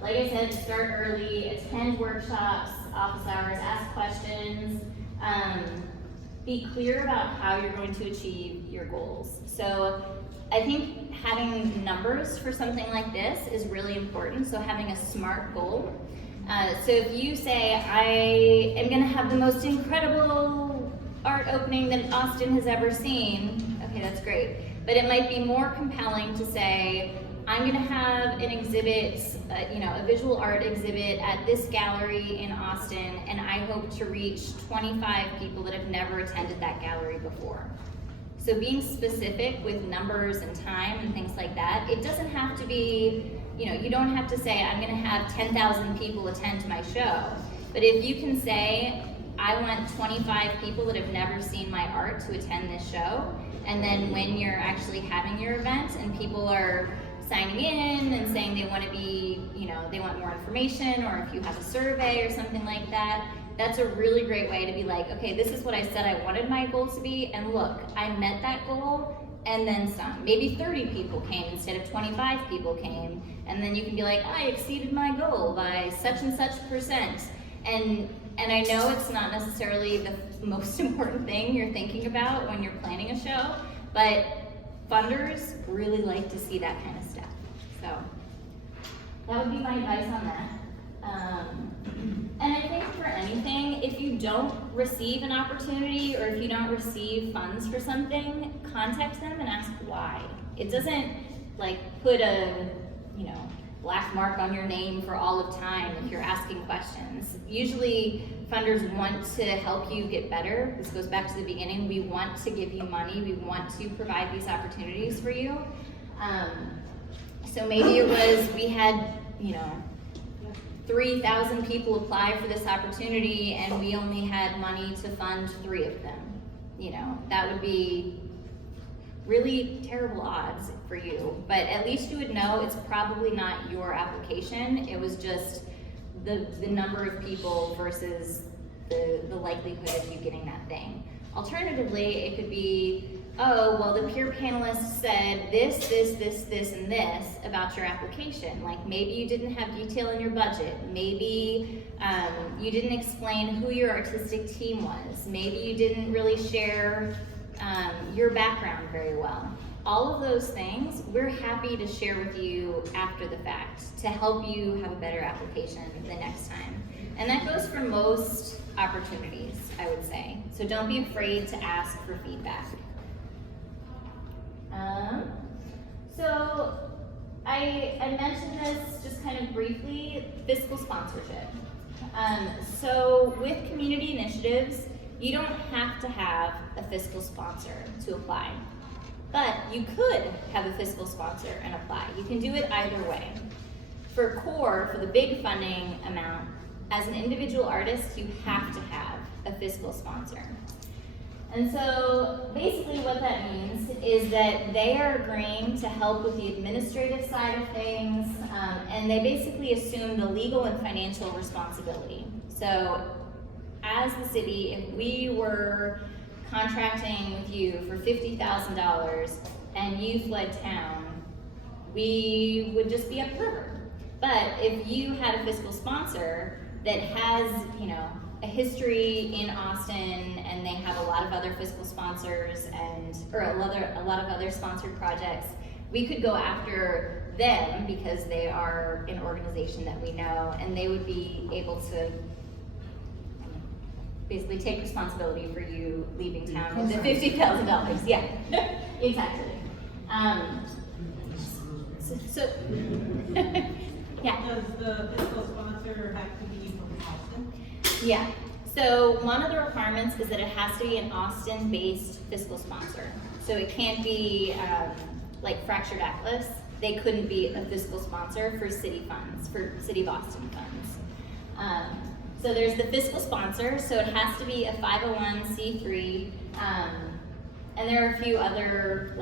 Like I said, start early, attend workshops, office hours, ask questions, be clear about how you're going to achieve your goals. So I think having numbers for something like this is really important, so having a SMART goal. So if you say, I am gonna have the most incredible art opening that Austin has ever seen, okay, that's great. But it might be more compelling to say, I'm gonna have an exhibit, a visual art exhibit at this gallery in Austin, and I hope to reach 25 people that have never attended that gallery before. So being specific with numbers and time and things like that, it doesn't have to be, you don't have to say, I'm gonna have 10,000 people attend my show. But if you can say, I want 25 people that have never seen my art to attend this show, and then when you're actually having your event and people are signing in and saying they want to be, they want more information, or if you have a survey or something like that, that's a really great way to be like, okay, this is what I said I wanted my goal to be, and look, I met that goal, and then some. Maybe 30 people came instead of 25 people came, and then you can be like, I exceeded my goal by such and such %. And I know it's not necessarily the most important thing you're thinking about when you're planning a show, but funders really like to see that kind of stuff. So that would be my advice on that. And I think for anything, if you don't receive an opportunity or if you don't receive funds for something, contact them and ask why. It doesn't put a black mark on your name for all of time if you're asking questions. Usually funders want to help you get better. This goes back to the beginning. We want to give you money. We want to provide these opportunities for you. So maybe it was, we had, 3,000 people apply for this opportunity and we only had money to fund 3 of them. That would be really terrible odds for you, but at least you would know it's probably not your application. It was just the number of people versus the likelihood of you getting that thing. Alternatively, it could be, oh, well, the peer panelists said this, and this about your application. Like maybe you didn't have detail in your budget. Maybe you didn't explain who your artistic team was. Maybe you didn't really share your background very well. All of those things, we're happy to share with you after the fact to help you have a better application the next time. And that goes for most opportunities, I would say. So don't be afraid to ask for feedback. So I mentioned this just kind of briefly, fiscal sponsorship. So with community initiatives, you don't have to have a fiscal sponsor to apply, but you could have a fiscal sponsor and apply. You can do it either way. For core, for the big funding amount, as an individual artist, you have to have a fiscal sponsor. And so basically what that means is that they are agreeing to help with the administrative side of things, and they basically assume the legal and financial responsibility. So as the city, if we were contracting with you for $50,000 and you fled town, we would just be upriver. But if you had a fiscal sponsor that has, a history in Austin, and they have a lot of other fiscal sponsors or a lot of other sponsored projects, we could go after them because they are an organization that we know, and they would be able to basically take responsibility for you leaving town with the $50,000. Yeah, exactly. So yeah. Does the fiscal sponsor have to be from Austin? Yeah. So one of the requirements is that it has to be an Austin-based fiscal sponsor. So it can't be like Fractured Atlas. They couldn't be a fiscal sponsor for city funds, for City of Austin funds. So there's the fiscal sponsor, so it has to be a 501c3, and there are a few other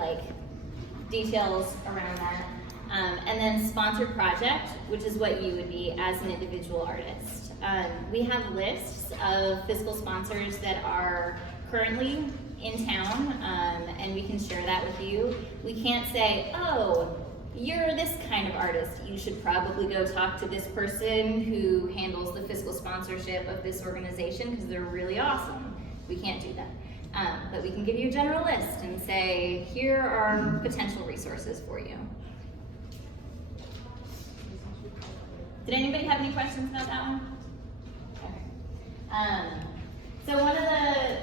details around that. And then sponsored project, which is what you would be as an individual artist. We have lists of fiscal sponsors that are currently in town, and we can share that with you. We can't say, oh, you're this kind of artist, you should probably go talk to this person who handles the fiscal sponsorship of this organization because they're really awesome. We can't do that. But we can give you a general list and say, here are potential resources for you. Did anybody have any questions about that one? Okay. So one of the,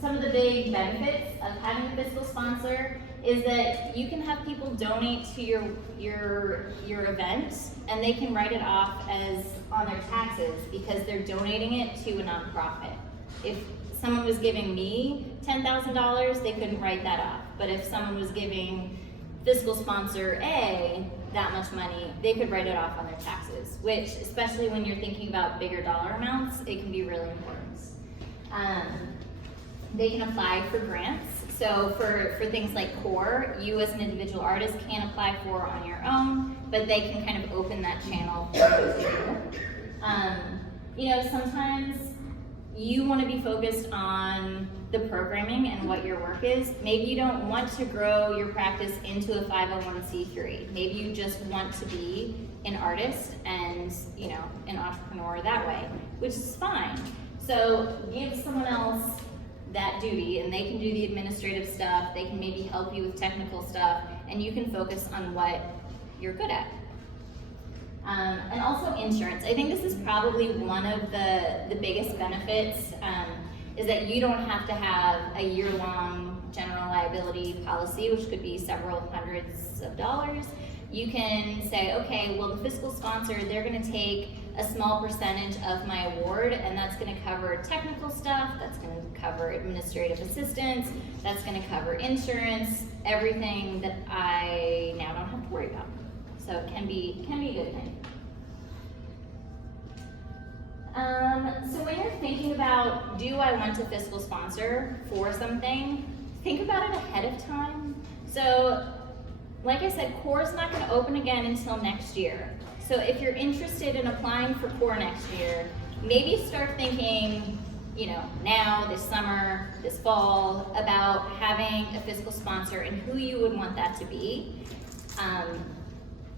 some of the big benefits of having a fiscal sponsor is that you can have people donate to your event, and they can write it off as on their taxes because they're donating it to a nonprofit. If someone was giving me $10,000, they couldn't write that off. But if someone was giving fiscal sponsor A that much money, they could write it off on their taxes, which, especially when you're thinking about bigger dollar amounts, it can be really important. They can apply for grants. So for things like CORE, you as an individual artist can apply for on your own, but they can kind of open that channel for you to do. Sometimes you want to be focused on the programming and what your work is. Maybe you don't want to grow your practice into a 501c3. Maybe you just want to be an artist and, an entrepreneur that way, which is fine. So give someone else that duty, and they can do the administrative stuff, they can maybe help you with technical stuff, and you can focus on what you're good at. And also insurance. I think this is probably one of the biggest benefits, is that you don't have to have a year-long general liability policy, which could be several hundreds of dollars. You can say, okay, well, the fiscal sponsor, they're gonna take a small percentage of my award, and that's gonna cover technical stuff, that's gonna cover administrative assistance, that's gonna cover insurance, everything that I now don't have to worry about. So it can be a good thing. So when you're thinking about, do I want a fiscal sponsor for something, think about it ahead of time. So, like I said, CORE's not gonna open again until next year. So if you're interested in applying for CORE next year, maybe start thinking, now, this summer, this fall, about having a fiscal sponsor and who you would want that to be.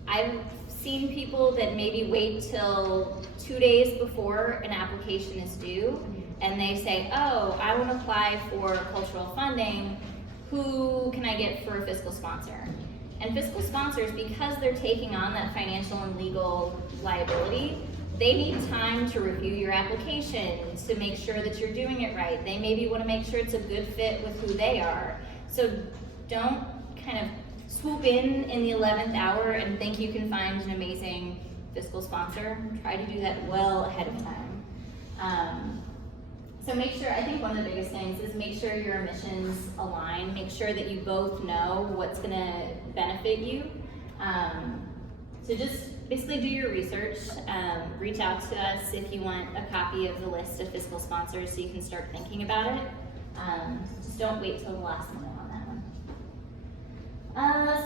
I've seen people that maybe wait till 2 days before an application is due, and they say, oh, I want to apply for cultural funding, who can I get for a fiscal sponsor? And fiscal sponsors, because they're taking on that financial and legal liability, they need time to review your application, to make sure that you're doing it right. They maybe want to make sure it's a good fit with who they are. So don't kind of swoop in the 11th hour and think you can find an amazing fiscal sponsor. Try to do that well ahead of time. So make sure, I think one of the biggest things is make sure your missions align. Make sure that you both know what's gonna benefit you. So just basically do your research. Reach out to us if you want a copy of the list of fiscal sponsors so you can start thinking about it. Just don't wait till the last minute on that one.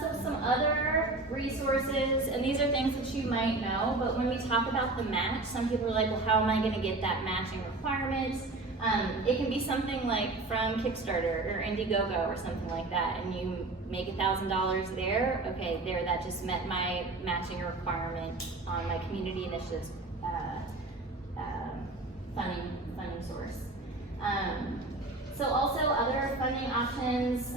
So some other resources, and these are things that you might know, but when we talk about the match, some people are like, well, how am I gonna get that matching requirement? It can be something like from Kickstarter or Indiegogo or something like that, and you make $1,000 there. Okay, there, that just met my matching requirement on my community initiatives funding source. So also other funding options,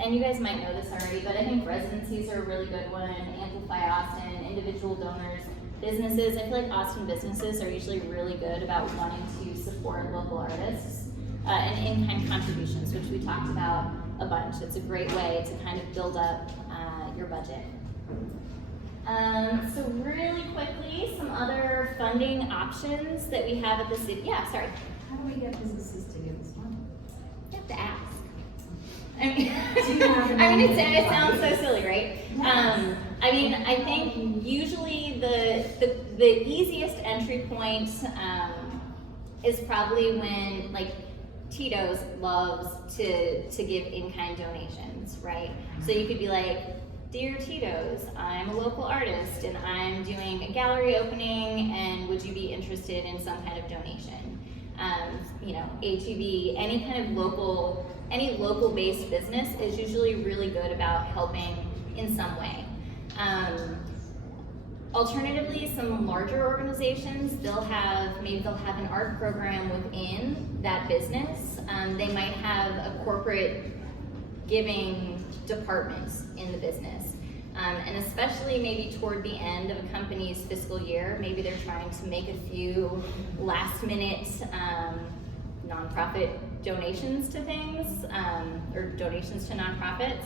and you guys might know this already, but I think residencies are a really good one. Amplify Austin, individual donors, businesses. I feel like Austin businesses are usually really good about wanting to support local artists, and in-kind contributions, which we talked about a bunch. It's a great way to kind of build up your budget. So really quickly, some other funding options that we have at the city. Yeah, sorry. How do we get businesses to give us money? You have to ask. I mean, it sounds so silly, right? I mean, I think usually the easiest entry point is probably when, like, Tito's loves to give in-kind donations, right? So you could be like, Dear Tito's, I'm a local artist and I'm doing a gallery opening, and would you be interested in some kind of donation? HEB, any kind of local-based business is usually really good about helping in some way. Alternatively, some larger organizations, maybe they'll have an art program within that business. They might have a corporate giving department in the business. And especially maybe toward the end of a company's fiscal year, maybe they're trying to make a few last minute nonprofit donations to things, or donations to nonprofits.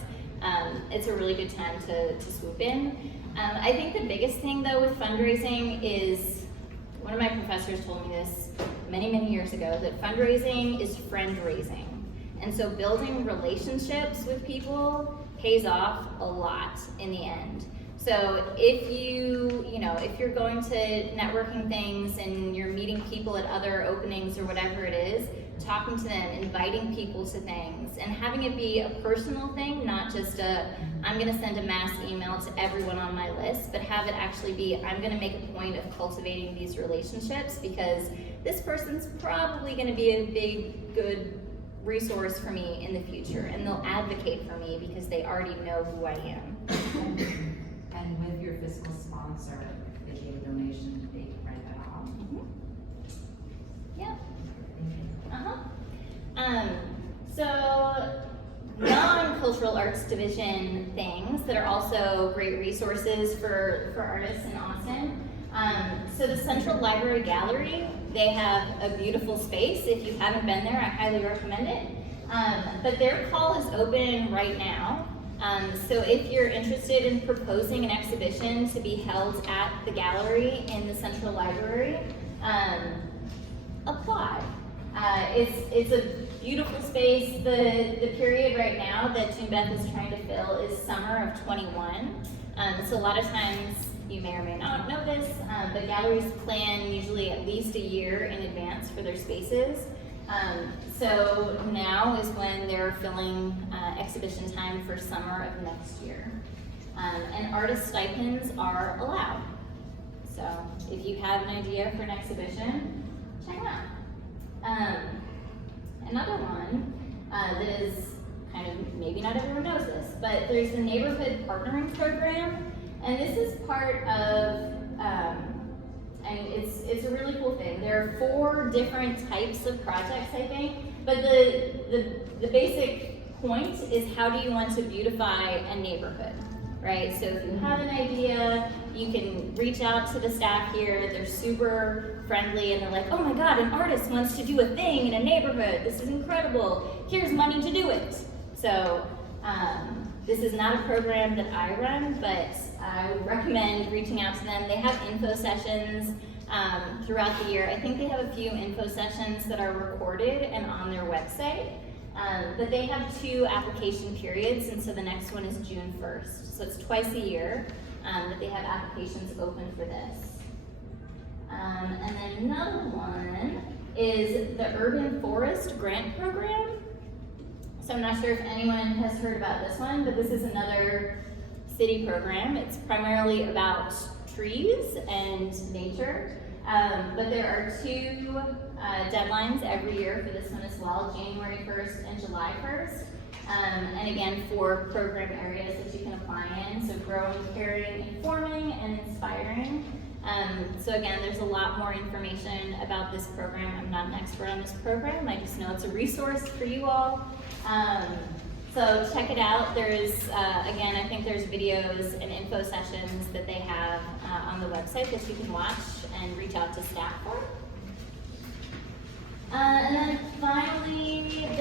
It's a really good time to swoop in. I think the biggest thing though with fundraising is, one of my professors told me this many, many years ago, that fundraising is friend raising. And so building relationships with people pays off a lot in the end. So if you're going to networking things and you're meeting people at other openings or whatever it is, talking to them, inviting people to things, and having it be a personal thing, not just I'm gonna send a mass email to everyone on my list, but have it actually be, I'm gonna make a point of cultivating these relationships because this person's probably gonna be a big, good resource for me in the future, and they'll advocate for me because they already know who I am. And with your fiscal sponsor, if they gave a donation, they can write that off. Yeah. So non-cultural arts division things that are also great resources for artists in Austin. So the Central Library Gallery, they have a beautiful space. If you haven't been there, I highly recommend it. But their call is open right now. So if you're interested in proposing an exhibition to be held at the gallery in the Central Library, apply. It's a beautiful space. The period right now that June Beth is trying to fill is summer of 21. So a lot of times, you may or may not know this, but galleries plan usually at least a year in advance for their spaces. So now is when they're filling exhibition time for summer of next year. And artist stipends are allowed. So if you have an idea for an exhibition, check it out. Another one that is kind of, maybe not everyone knows this, but there's the Neighborhood Partnering Program. And this is part of, it's a really cool thing. There are 4 different types of projects, I think, but the basic point is, how do you want to beautify a neighborhood, right? So if you have an idea, you can reach out to the staff here. They're super friendly and they're like, oh my God, an artist wants to do a thing in a neighborhood. This is incredible. Here's money to do it. So this is not a program that I run, but I would recommend reaching out to them. They have info sessions throughout the year. I think they have a few info sessions that are recorded and on their website. But they have 2 application periods, and so the next one is June 1st. So it's twice a year that they have applications open for this. And then another one is the Urban Forest Grant Program. So I'm not sure if anyone has heard about this one, but this is another city program. It's primarily about trees and nature, but there are 2 deadlines every year for this one as well, January 1st and July 1st. And again, 4 program areas that you can apply in, so growing, caring, informing, and inspiring. So again, there's a lot more information about this program. I'm not an expert on this program, I just know it's a resource for you all. So check it out. There's, again, I think there's videos and info sessions that they have on the website that you can watch and reach out to staff for. And then finally, I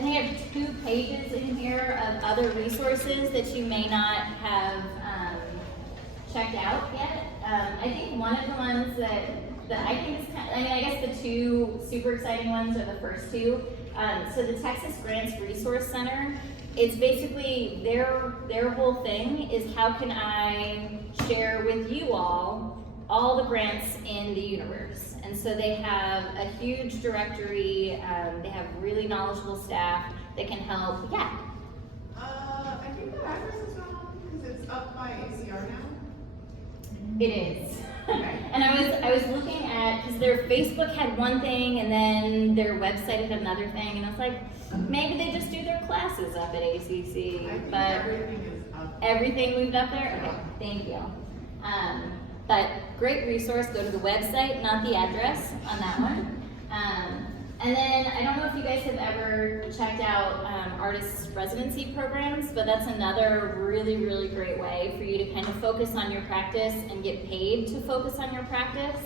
think I have 2 pages in here of other resources that you may not have checked out yet. I think one of the ones that I think is I guess the 2 super exciting ones are the first 2. So the Texas Grants Resource Center, it's basically their whole thing is, how can I share with you all the grants in the universe? And so they have a huge directory, they have really knowledgeable staff that can help. Yeah? I think the address is wrong because it's up by ACR now. It is. Okay. And I was looking at, because their Facebook had one thing and then their website had another thing, and I was like, maybe they just do their classes up at ACC, I think but everything is up. everything moved up there? Okay, thank you. But great resource, go to the website, not the address on that one. And then, I don't know if you guys have ever checked out artist residency programs, but that's another really, really great way for you to kind of focus on your practice and get paid to focus on your practice.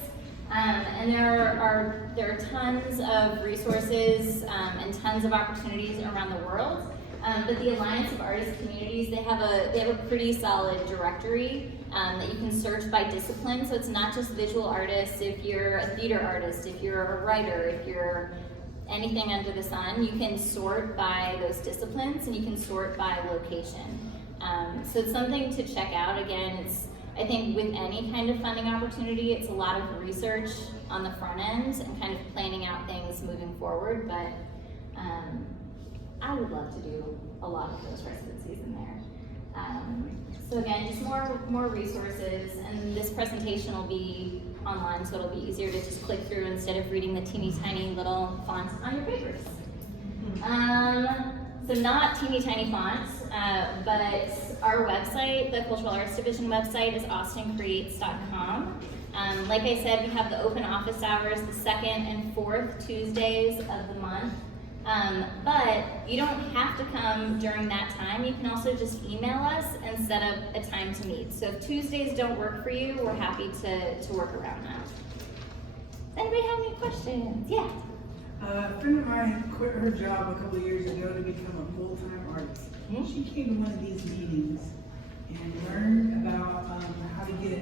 And there are tons of resources and tons of opportunities around the world. But the Alliance of Artist Communities, they have a pretty solid directory that you can search by discipline. So it's not just visual artists. If you're a theater artist, if you're a writer, if you're anything under the sun, you can sort by those disciplines and you can sort by location. So it's something to check out. Again, I think with any kind of funding opportunity, it's a lot of research on the front end and kind of planning out things moving forward. But I would love to do a lot of those residencies in there. So again, just more resources, and this presentation will be online, so it'll be easier to just click through instead of reading the teeny tiny little fonts on your papers. So not teeny tiny fonts, but our website, the Cultural Arts Division website, is austincreates.com. Like I said, we have the open office hours the 2nd and 4th Tuesdays of the month. But you don't have to come during that time. You can also just email us and set up a time to meet. So if Tuesdays don't work for you, we're happy to work around that. Does anybody have any questions? Yeah. A friend of mine quit her job a couple of years ago to become a full-time artist. She came to one of these meetings and learned about how to get,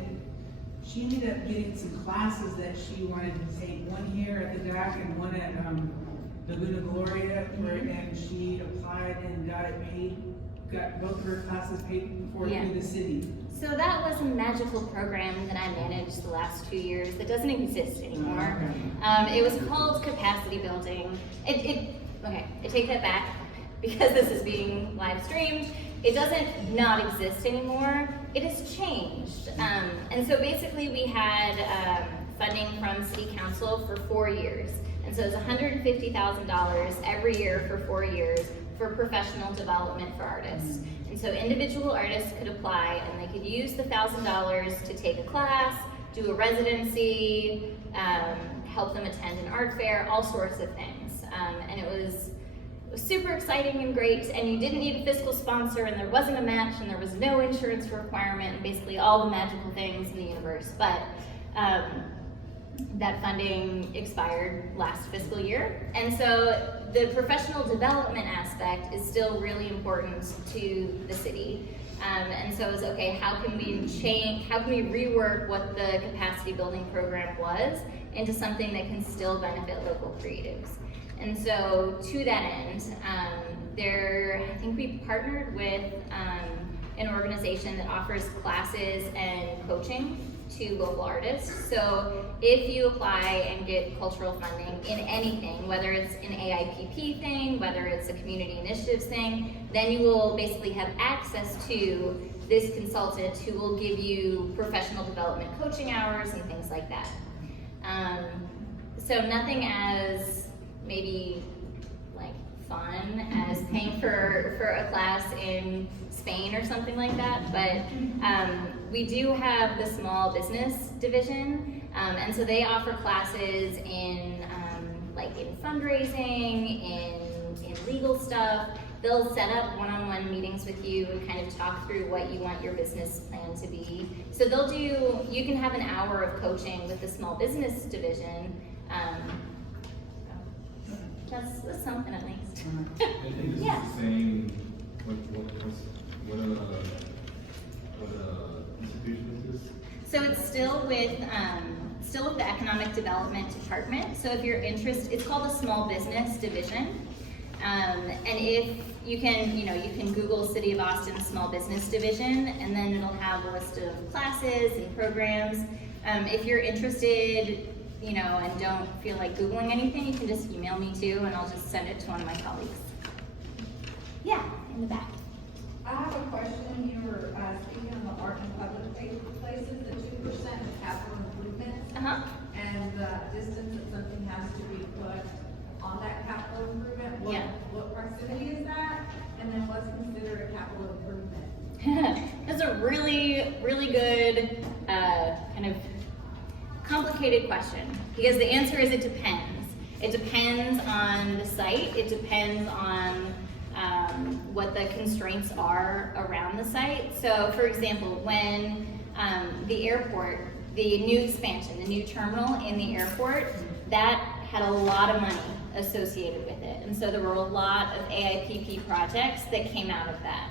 she ended up getting some classes that she wanted to take, one here at the DAC and one at Laguna Gloria, and she applied and got it paid, got both her classes paid for through the city. So that was a magical program that I managed the last 2 years that doesn't exist anymore. It was called capacity building. Okay, I take that back because this is being live streamed. It doesn't not exist anymore. It has changed. And so basically we had funding from City Council for 4 years. And so it's $150,000 every year for 4 years for professional development for artists. And so individual artists could apply and they could use the $1,000 to take a class, do a residency, help them attend an art fair, all sorts of things. And it was super exciting and great, and you didn't need a fiscal sponsor, and there wasn't a match, and there was no insurance requirement, and basically all the magical things in the universe. But that funding expired last fiscal year. And so the professional development aspect is still really important to the city. And so it's okay, how can we rework what the capacity building program was into something that can still benefit local creatives? And so to that end, I think we partnered with an organization that offers classes and coaching to local artists. So if you apply and get cultural funding in anything, whether it's an AIPP thing, whether it's a community initiatives thing, then you will basically have access to this consultant who will give you professional development coaching hours and things like that. So nothing as maybe like fun as paying for a class in Spain or something like that, but we do have the small business division, and so they offer classes in like in fundraising, in legal stuff. They'll set up one-on-one meetings with you and kind of talk through what you want your business plan to be. So you can have an hour of coaching with the small business division. That's something at least. And is Yeah. this the same, what institution is this? So it's still with the Economic Development Department. So if you're interested, it's called the Small Business Division. And if you can Google City of Austin Small Business Division, and then it'll have a list of classes and programs. If you're interested, and don't feel like Googling anything, you can just email me too, and I'll just send it to one of my colleagues. Yeah, in the back. I have a question. You were speaking on the art and public places, the 2% of capital improvements. And the distance that something has to be put on that capital improvement. What proximity is that? And then what's considered a capital improvement? That's a really, really good kind of complicated question, because the answer is it depends. It depends on the site, it depends on what the constraints are around the site. So for example, when the airport, the new expansion, the new terminal in the airport, that had a lot of money associated with it. And so there were a lot of AIPP projects that came out of that.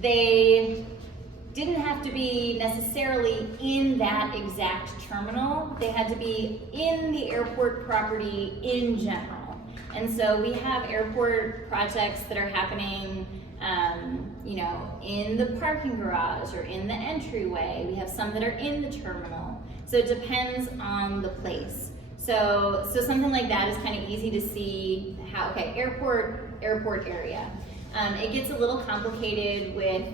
They didn't have to be necessarily in that exact terminal. They had to be in the airport property in general. And so we have airport projects that are happening, you know, in the parking garage or in the entryway. We have some that are in the terminal. So it depends on the place. So something like that is kind of easy to see how, okay, airport area. It gets a little complicated with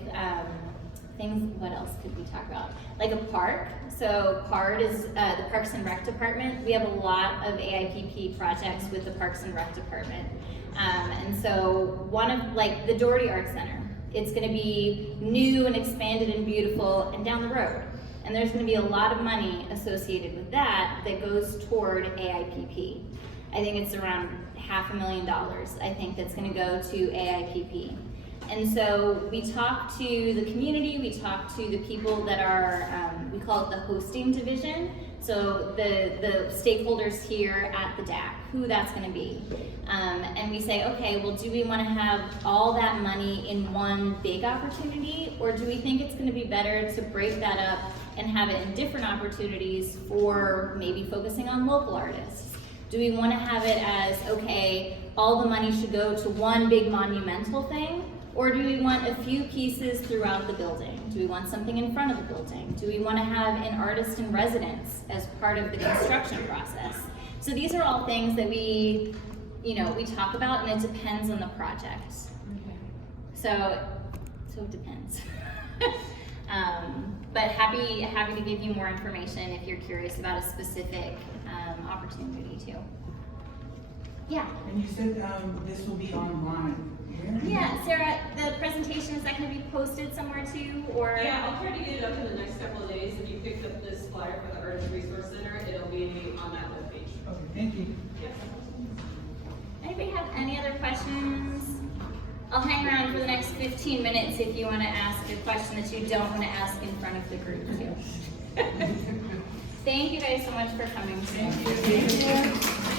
things, what else could we talk about? Like a park. So PARD is the Parks and Rec Department. We have a lot of AIPP projects with the Parks and Rec Department. And so one of, like the Doherty Art Center, it's gonna be new and expanded and beautiful and down the road. And there's gonna be a lot of money associated with that that goes toward AIPP. I think it's around $500,000, I think, that's gonna go to AIPP. And so we talk to the community, we talk to the people that are, we call it the hosting division. So the stakeholders here at the DAC, who that's gonna be. And we say, okay, well, do we wanna have all that money in one big opportunity? Or do we think it's gonna be better to break that up and have it in different opportunities for maybe focusing on local artists? Do we wanna have it as, okay, all the money should go to one big monumental thing? Or do we want a few pieces throughout the building? Do we want something in front of the building? Do we want to have an artist in residence as part of the construction process? So these are all things that we talk about, and it depends on the project. Okay. So it depends. But happy to give you more information if you're curious about a specific opportunity too. Yeah. And you said this will be online. Yeah, Sarah, the presentation, is that going to be posted somewhere too, or? Yeah, I'll try to get it up in the next couple of days. If you picked up this flyer for the Artist Resource Center, it'll be on that webpage. Okay, thank you. Yes. Anybody have any other questions? I'll hang around for the next 15 minutes if you want to ask a question that you don't want to ask in front of the group too. Thank you guys so much for coming. Thank you.